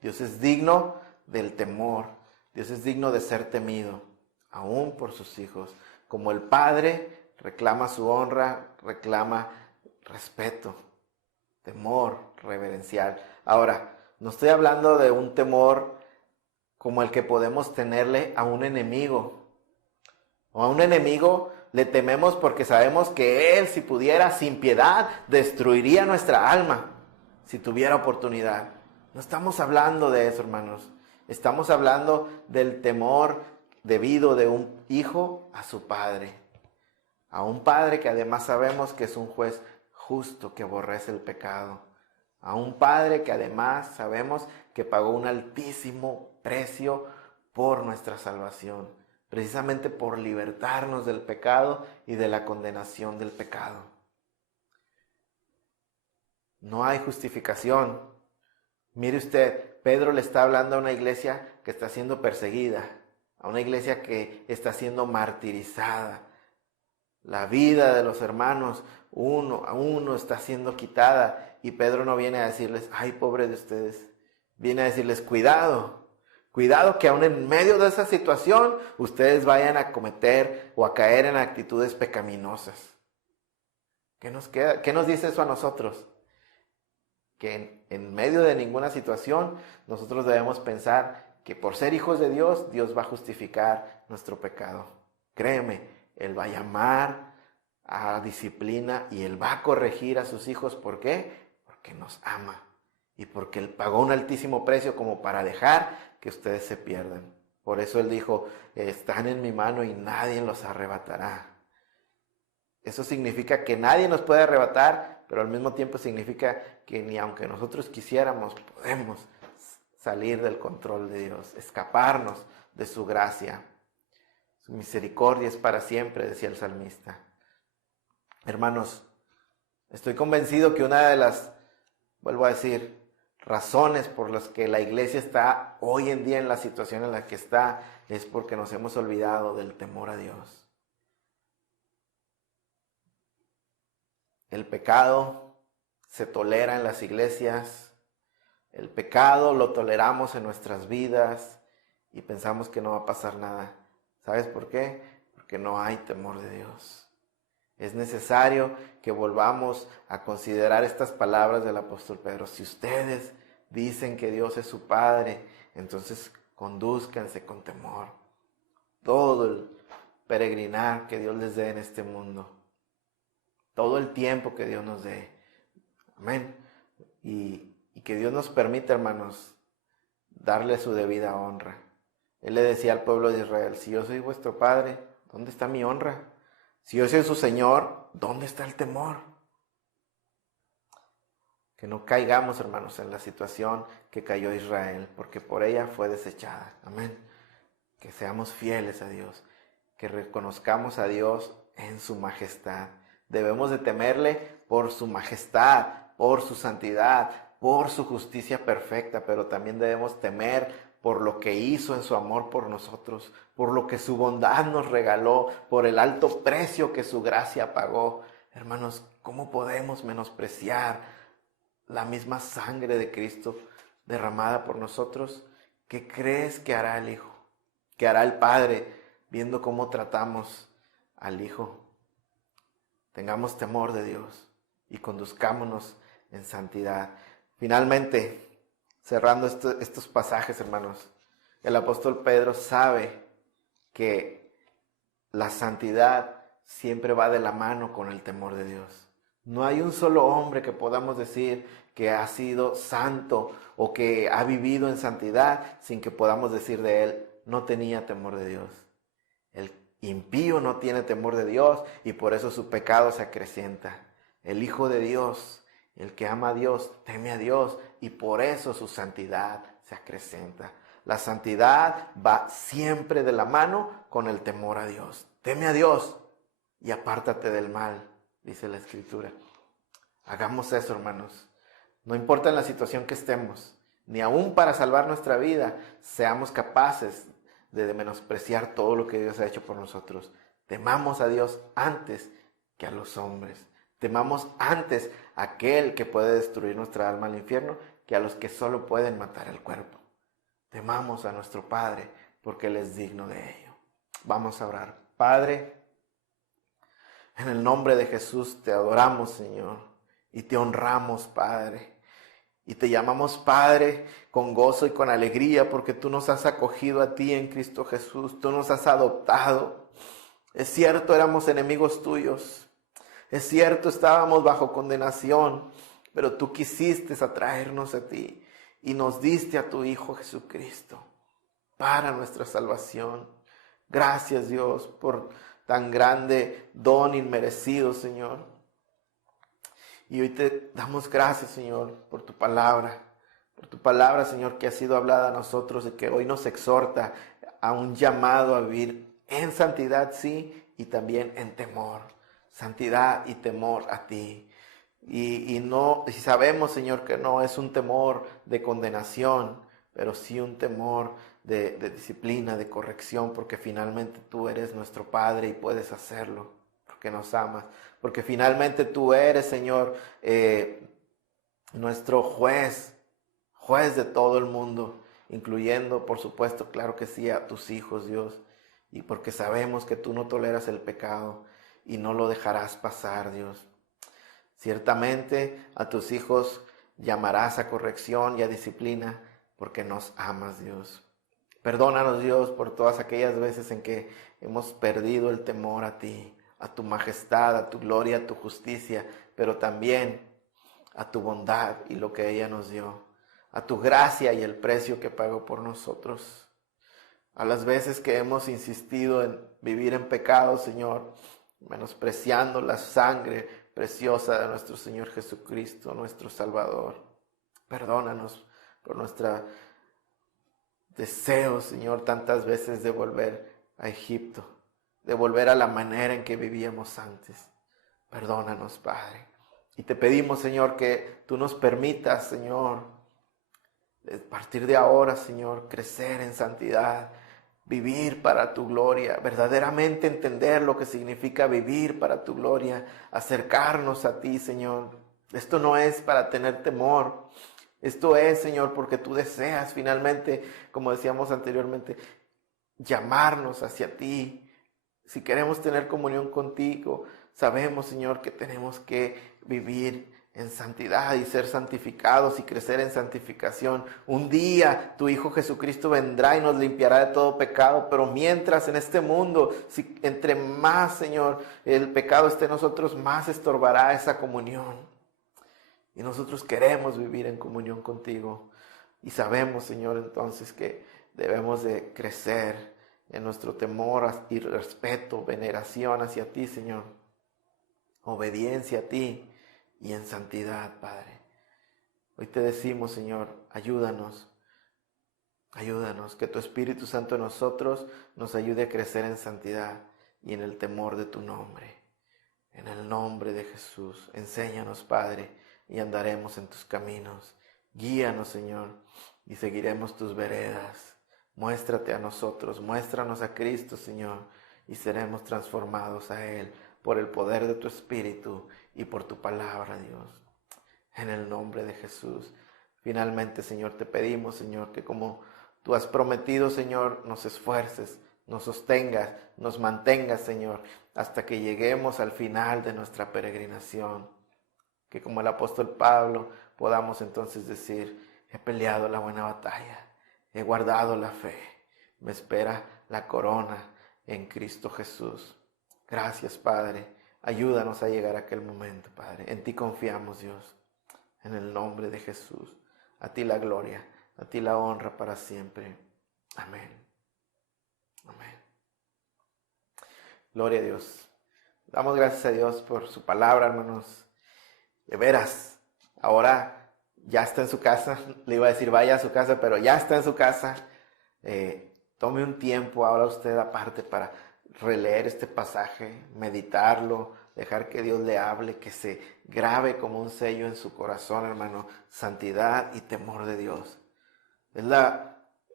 Dios es digno del temor, Dios es digno de ser temido, aún por sus hijos. Como el Padre reclama su honra, reclama respeto, temor reverencial. Ahora, no estoy hablando de un temor como el que podemos tenerle a un enemigo. O a un enemigo le tememos porque sabemos que él, si pudiera, sin piedad, destruiría nuestra alma, si tuviera oportunidad. No estamos hablando de eso, hermanos. Estamos hablando del temor debido de un hijo a su padre. A un padre que además sabemos que es un juez justo, que aborrece el pecado. A un Padre que además sabemos que pagó un altísimo precio por nuestra salvación, precisamente por libertarnos del pecado y de la condenación del pecado. No hay justificación. Mire usted, Pedro le está hablando a una iglesia que está siendo perseguida, a una iglesia que está siendo martirizada. La vida de los hermanos, uno a uno, está siendo quitada. Y Pedro no viene a decirles, ay, pobre de ustedes. Viene a decirles, cuidado, cuidado que aún en medio de esa situación, ustedes vayan a cometer o a caer en actitudes pecaminosas. ¿Qué nos queda? ¿Qué nos dice eso a nosotros? Que en medio de ninguna situación, nosotros debemos pensar que por ser hijos de Dios, Dios va a justificar nuestro pecado. Créeme, Él va a llamar a disciplina y Él va a corregir a sus hijos. ¿Por qué? Porque nos ama y porque Él pagó un altísimo precio como para dejar que ustedes se pierdan. Por eso Él dijo, están en mi mano y nadie los arrebatará. Eso significa que nadie nos puede arrebatar, pero al mismo tiempo significa que ni aunque nosotros quisiéramos, podemos salir del control de Dios, escaparnos de su gracia. Su misericordia es para siempre, decía el salmista. Hermanos, estoy convencido que una de las, vuelvo a decir, razones por las que la iglesia está hoy en día en la situación en la que está, es porque nos hemos olvidado del temor a Dios. El pecado se tolera en las iglesias, el pecado lo toleramos en nuestras vidas y pensamos que no va a pasar nada. ¿Sabes por qué? Porque no hay temor de Dios. Es necesario que volvamos a considerar estas palabras del apóstol Pedro. Si ustedes dicen que Dios es su Padre, entonces condúzcanse con temor. Todo el peregrinar que Dios les dé en este mundo, todo el tiempo que Dios nos dé. Amén. Y que Dios nos permita, hermanos, darle su debida honra. Él le decía al pueblo de Israel, si yo soy vuestro Padre, ¿dónde está mi honra? Si yo soy su Señor, ¿dónde está el temor? Que no caigamos, hermanos, en la situación que cayó Israel, porque por ella fue desechada. Amén. Que seamos fieles a Dios, que reconozcamos a Dios en su majestad. Debemos de temerle por su majestad, por su santidad, por su justicia perfecta, pero también debemos temer por lo que hizo en su amor por nosotros, por lo que su bondad nos regaló, por el alto precio que su gracia pagó. Hermanos, ¿cómo podemos menospreciar la misma sangre de Cristo derramada por nosotros? ¿Qué crees que hará el Hijo? ¿Qué hará el Padre viendo cómo tratamos al Hijo? Tengamos temor de Dios y conduzcámonos en santidad. Finalmente, cerrando estos pasajes, hermanos, el apóstol Pedro sabe que la santidad siempre va de la mano con el temor de Dios. No hay un solo hombre que podamos decir que ha sido santo o que ha vivido en santidad sin que podamos decir de él, no tenía temor de Dios. El impío no tiene temor de Dios y por eso su pecado se acrecienta. El Hijo de Dios, el que ama a Dios, teme a Dios y por eso su santidad se acrecienta. La santidad va siempre de la mano con el temor a Dios. Teme a Dios y apártate del mal, dice la Escritura. Hagamos eso, hermanos. No importa en la situación que estemos, ni aún para salvar nuestra vida, seamos capaces de menospreciar todo lo que Dios ha hecho por nosotros. Temamos a Dios antes que a los hombres. Temamos antes a aquel que puede destruir nuestra alma al infierno que a los que solo pueden matar el cuerpo. Temamos a nuestro Padre porque Él es digno de ello. Vamos a orar. Padre, en el nombre de Jesús te adoramos, Señor, y te honramos, Padre. Y te llamamos Padre con gozo y con alegría porque tú nos has acogido a ti en Cristo Jesús. Tú nos has adoptado. Es cierto, éramos enemigos tuyos. Es cierto, estábamos bajo condenación, pero tú quisiste atraernos a ti y nos diste a tu Hijo Jesucristo para nuestra salvación. Gracias, Dios, por tan grande don inmerecido, Señor. Y hoy te damos gracias, Señor, por tu palabra, Señor, que ha sido hablada a nosotros y que hoy nos exhorta a un llamado a vivir en santidad, sí, y también en temor. Santidad y temor a ti. Y sabemos, Señor, que no es un temor de condenación, pero sí un temor de disciplina, de corrección, porque finalmente tú eres nuestro Padre y puedes hacerlo, porque nos amas, porque finalmente tú eres, Señor, nuestro juez de todo el mundo, incluyendo, por supuesto, claro que sí, a tus hijos, Dios, y porque sabemos que tú no toleras el pecado y no lo dejarás pasar, Dios. Ciertamente a tus hijos llamarás a corrección y a disciplina, porque nos amas, Dios. Perdónanos, Dios, por todas aquellas veces en que hemos perdido el temor a ti, a tu majestad, a tu gloria, a tu justicia, pero también a tu bondad y lo que ella nos dio, a tu gracia y el precio que pagó por nosotros. A las veces que hemos insistido en vivir en pecado, Señor, menospreciando la sangre preciosa de nuestro Señor Jesucristo, nuestro Salvador. Perdónanos por nuestro deseo, Señor, tantas veces de volver a Egipto, de volver a la manera en que vivíamos antes. Perdónanos, Padre. Y te pedimos, Señor, que tú nos permitas, Señor, a partir de ahora, Señor, crecer en santidad, vivir para tu gloria, verdaderamente entender lo que significa vivir para tu gloria, acercarnos a ti, Señor. Esto no es para tener temor, esto es, Señor, porque tú deseas finalmente, como decíamos anteriormente, llamarnos hacia ti. Si queremos tener comunión contigo, sabemos, Señor, que tenemos que vivir en santidad y ser santificados y crecer en santificación. Un día tu Hijo Jesucristo vendrá y nos limpiará de todo pecado, pero mientras en este mundo, si entre más, Señor, el pecado esté en nosotros, más estorbará esa comunión. Y nosotros queremos vivir en comunión contigo. Y sabemos, Señor, entonces que debemos de crecer en nuestro temor y respeto, veneración hacia ti, Señor. Obediencia a ti y en santidad, Padre. Hoy te decimos, Señor, ayúdanos, que tu Espíritu Santo en nosotros nos ayude a crecer en santidad y en el temor de tu nombre. En el nombre de Jesús, enséñanos, Padre, y andaremos en tus caminos. Guíanos, Señor, y seguiremos tus veredas. Muéstrate a nosotros, muéstranos a Cristo, Señor, y seremos transformados a Él por el poder de tu Espíritu y por tu palabra, Dios. En el nombre de Jesús. Finalmente, Señor, te pedimos, Señor, que como tú has prometido, Señor, nos esfuerces, nos sostengas, nos mantengas, Señor, hasta que lleguemos al final de nuestra peregrinación. Que como el apóstol Pablo podamos entonces decir, he peleado la buena batalla, he guardado la fe, me espera la corona en Cristo Jesús. Gracias, Padre, ayúdanos a llegar a aquel momento, Padre. En ti confiamos, Dios, en el nombre de Jesús. A ti la gloria, a ti la honra para siempre. Amén. Amén. Gloria a Dios. Damos gracias a Dios por su palabra, hermanos. De veras, ahora ya está en su casa. Le iba a decir vaya a su casa, pero ya está en su casa. Tome un tiempo ahora usted aparte para releer este pasaje, meditarlo, dejar que Dios le hable, que se grabe como un sello en su corazón, hermano, santidad y temor de Dios. Es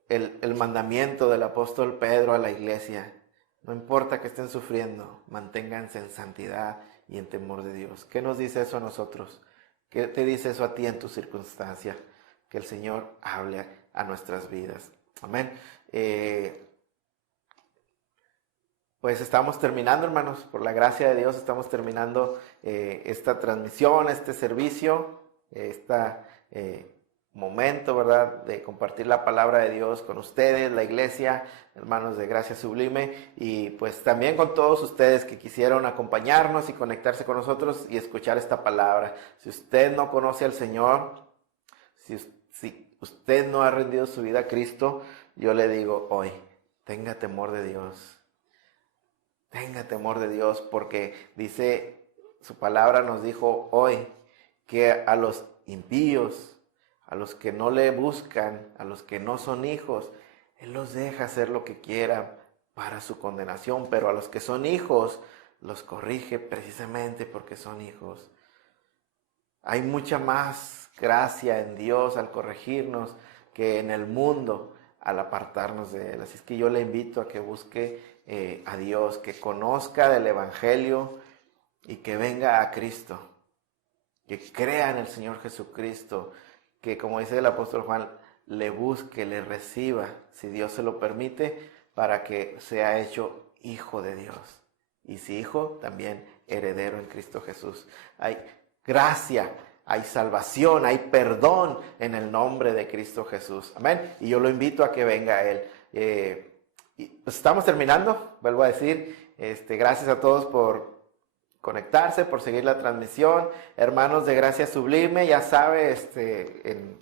el mandamiento del apóstol Pedro a la iglesia. No importa que estén sufriendo, manténganse en santidad y en temor de Dios. ¿Qué nos dice eso a nosotros? ¿Qué te dice eso a ti en tu circunstancia? Que el Señor hable a nuestras vidas. Amén. Pues estamos terminando, hermanos, por la gracia de Dios, estamos terminando esta transmisión, este servicio, momento, ¿verdad?, de compartir la palabra de Dios con ustedes, la iglesia, hermanos de Gracia Sublime, y pues también con todos ustedes que quisieron acompañarnos y conectarse con nosotros y escuchar esta palabra. Si usted no conoce al Señor, si usted no ha rendido su vida a Cristo, yo le digo hoy, tenga temor de Dios. Tenga temor de Dios, porque dice, su palabra nos dijo hoy que a los impíos, a los que no le buscan, a los que no son hijos, Él los deja hacer lo que quieran para su condenación, pero a los que son hijos, los corrige precisamente porque son hijos. Hay mucha más gracia en Dios al corregirnos que en el mundo al apartarnos de Él. Así es que yo le invito a que busque a Dios, que conozca del Evangelio y que venga a Cristo, que crea en el Señor Jesucristo, que como dice el apóstol Juan, le busque, le reciba, si Dios se lo permite, para que sea hecho hijo de Dios. Y si hijo, también heredero en Cristo Jesús. Hay gracia, hay salvación, hay perdón en el nombre de Cristo Jesús. Amén. Y yo lo invito a que venga a Él. Pues estamos terminando, vuelvo a decir. Gracias a todos por conectarse, por seguir la transmisión. Hermanos de Gracia Sublime, ya sabe, en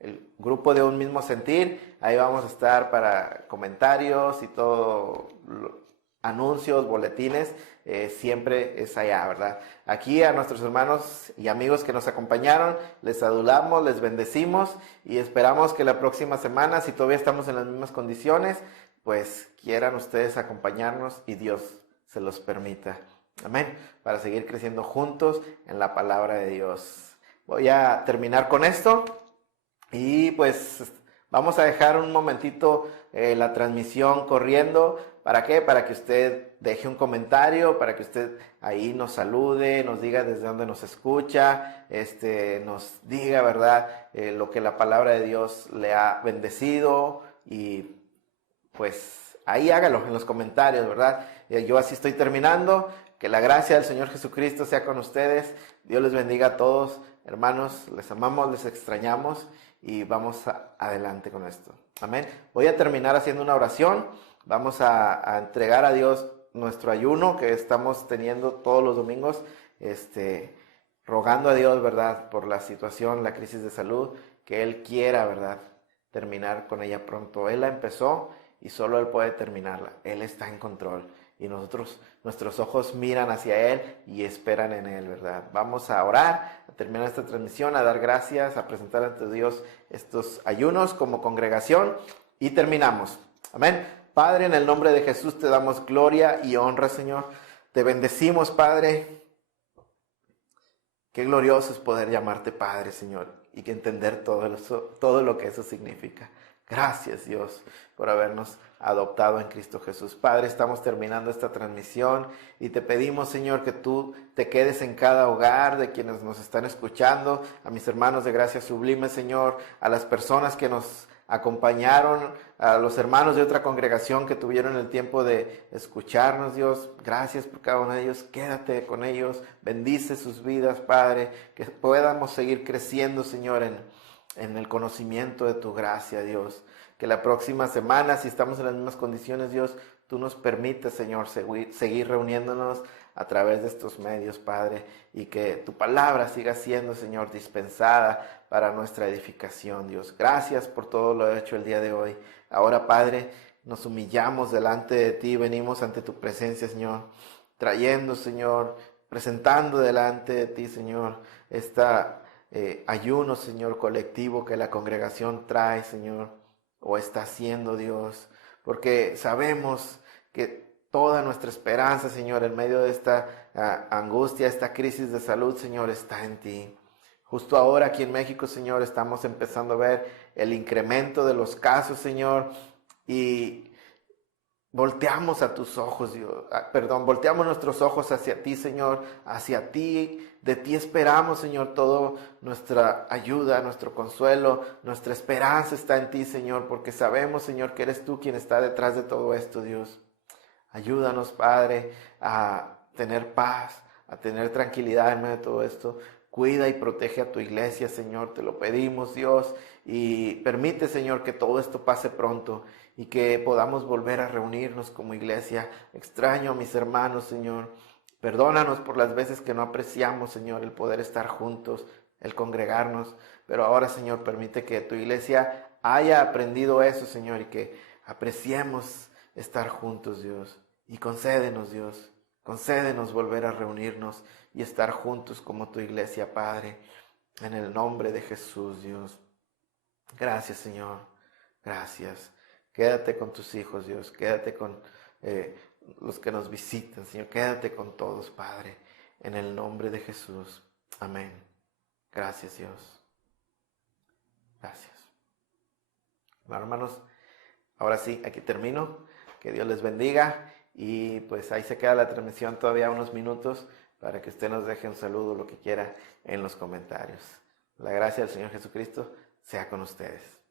el grupo de Un Mismo Sentir, ahí vamos a estar para comentarios y todo, anuncios, boletines, siempre es allá, ¿verdad? Aquí a nuestros hermanos y amigos que nos acompañaron, les adulamos, les bendecimos y esperamos que la próxima semana, si todavía estamos en las mismas condiciones, pues quieran ustedes acompañarnos y Dios se los permita. Amén. Para seguir creciendo juntos en la palabra de Dios. Voy a terminar con esto y pues vamos a dejar un momentito la transmisión corriendo. ¿Para qué? Para que usted deje un comentario, para que usted ahí nos salude, nos diga desde dónde nos escucha, nos diga, ¿verdad? Lo que la palabra de Dios le ha bendecido y pues ahí hágalo en los comentarios, ¿verdad? Yo así estoy terminando. Que la gracia del Señor Jesucristo sea con ustedes. Dios les bendiga a todos, hermanos. Les amamos, les extrañamos y vamos adelante con esto. Amén. Voy a terminar haciendo una oración. Vamos a entregar a Dios nuestro ayuno que estamos teniendo todos los domingos, rogando a Dios, ¿verdad? Por la situación, la crisis de salud, que Él quiera, ¿verdad? Terminar con ella pronto. Él la empezó y solo Él puede terminarla. Él está en control. Y nuestros ojos miran hacia Él y esperan en Él, ¿verdad? Vamos a orar, a terminar esta transmisión, a dar gracias, a presentar ante Dios estos ayunos como congregación y terminamos. Amén. Padre, en el nombre de Jesús te damos gloria y honra, Señor. Te bendecimos, Padre. Qué glorioso es poder llamarte Padre, Señor, y que entender todo lo que eso significa. Gracias, Dios, por habernos adoptado en Cristo Jesús. Padre, estamos terminando esta transmisión y te pedimos, Señor, que tú te quedes en cada hogar de quienes nos están escuchando, a mis hermanos de Gracia Sublime, Señor, a las personas que nos acompañaron, a los hermanos de otra congregación que tuvieron el tiempo de escucharnos, Dios. Gracias por cada uno de ellos. Quédate con ellos, bendice sus vidas, Padre, que podamos seguir creciendo, Señor, en el conocimiento de tu gracia, Dios. Que la próxima semana, si estamos en las mismas condiciones, Dios, tú nos permites, Señor, seguir reuniéndonos a través de estos medios, Padre, y que tu palabra siga siendo, Señor, dispensada para nuestra edificación, Dios. Gracias por todo lo hecho el día de hoy. Ahora, Padre, nos humillamos delante de ti, venimos ante tu presencia, Señor, trayendo, Señor, presentando delante de ti, Señor, ayuno, Señor, colectivo que la congregación trae, Señor, o está haciendo, Dios, porque sabemos que toda nuestra esperanza, Señor, en medio de esta angustia, esta crisis de salud, Señor, está en ti. Justo ahora aquí en México, Señor, estamos empezando a ver el incremento de los casos, Señor, y volteamos a tus ojos, Dios, volteamos nuestros ojos hacia ti, Señor, hacia ti. De ti esperamos, Señor, toda nuestra ayuda, nuestro consuelo, nuestra esperanza está en ti, Señor, porque sabemos, Señor, que eres tú quien está detrás de todo esto, Dios. Ayúdanos, Padre, a tener paz, a tener tranquilidad en medio de todo esto. Cuida y protege a tu iglesia, Señor, te lo pedimos, Dios, y permite, Señor, que todo esto pase pronto y que podamos volver a reunirnos como iglesia. Extraño a mis hermanos, Señor. Perdónanos por las veces que no apreciamos, Señor, el poder estar juntos, el congregarnos. Pero ahora, Señor, permite que tu iglesia haya aprendido eso, Señor, y que apreciemos estar juntos, Dios. Y concédenos, Dios, Concédenos volver a reunirnos y estar juntos como tu iglesia, Padre, en el nombre de Jesús, Dios. Gracias, Señor. Gracias. Quédate con tus hijos, Dios. Quédate con los que nos visitan, Señor. Quédate con todos, Padre, en el nombre de Jesús. Amén. Gracias, Dios. Gracias. Bueno, hermanos, ahora sí, aquí termino. Que Dios les bendiga. Y pues ahí se queda la transmisión todavía unos minutos para que usted nos deje un saludo, lo que quiera, en los comentarios. La gracia del Señor Jesucristo sea con ustedes.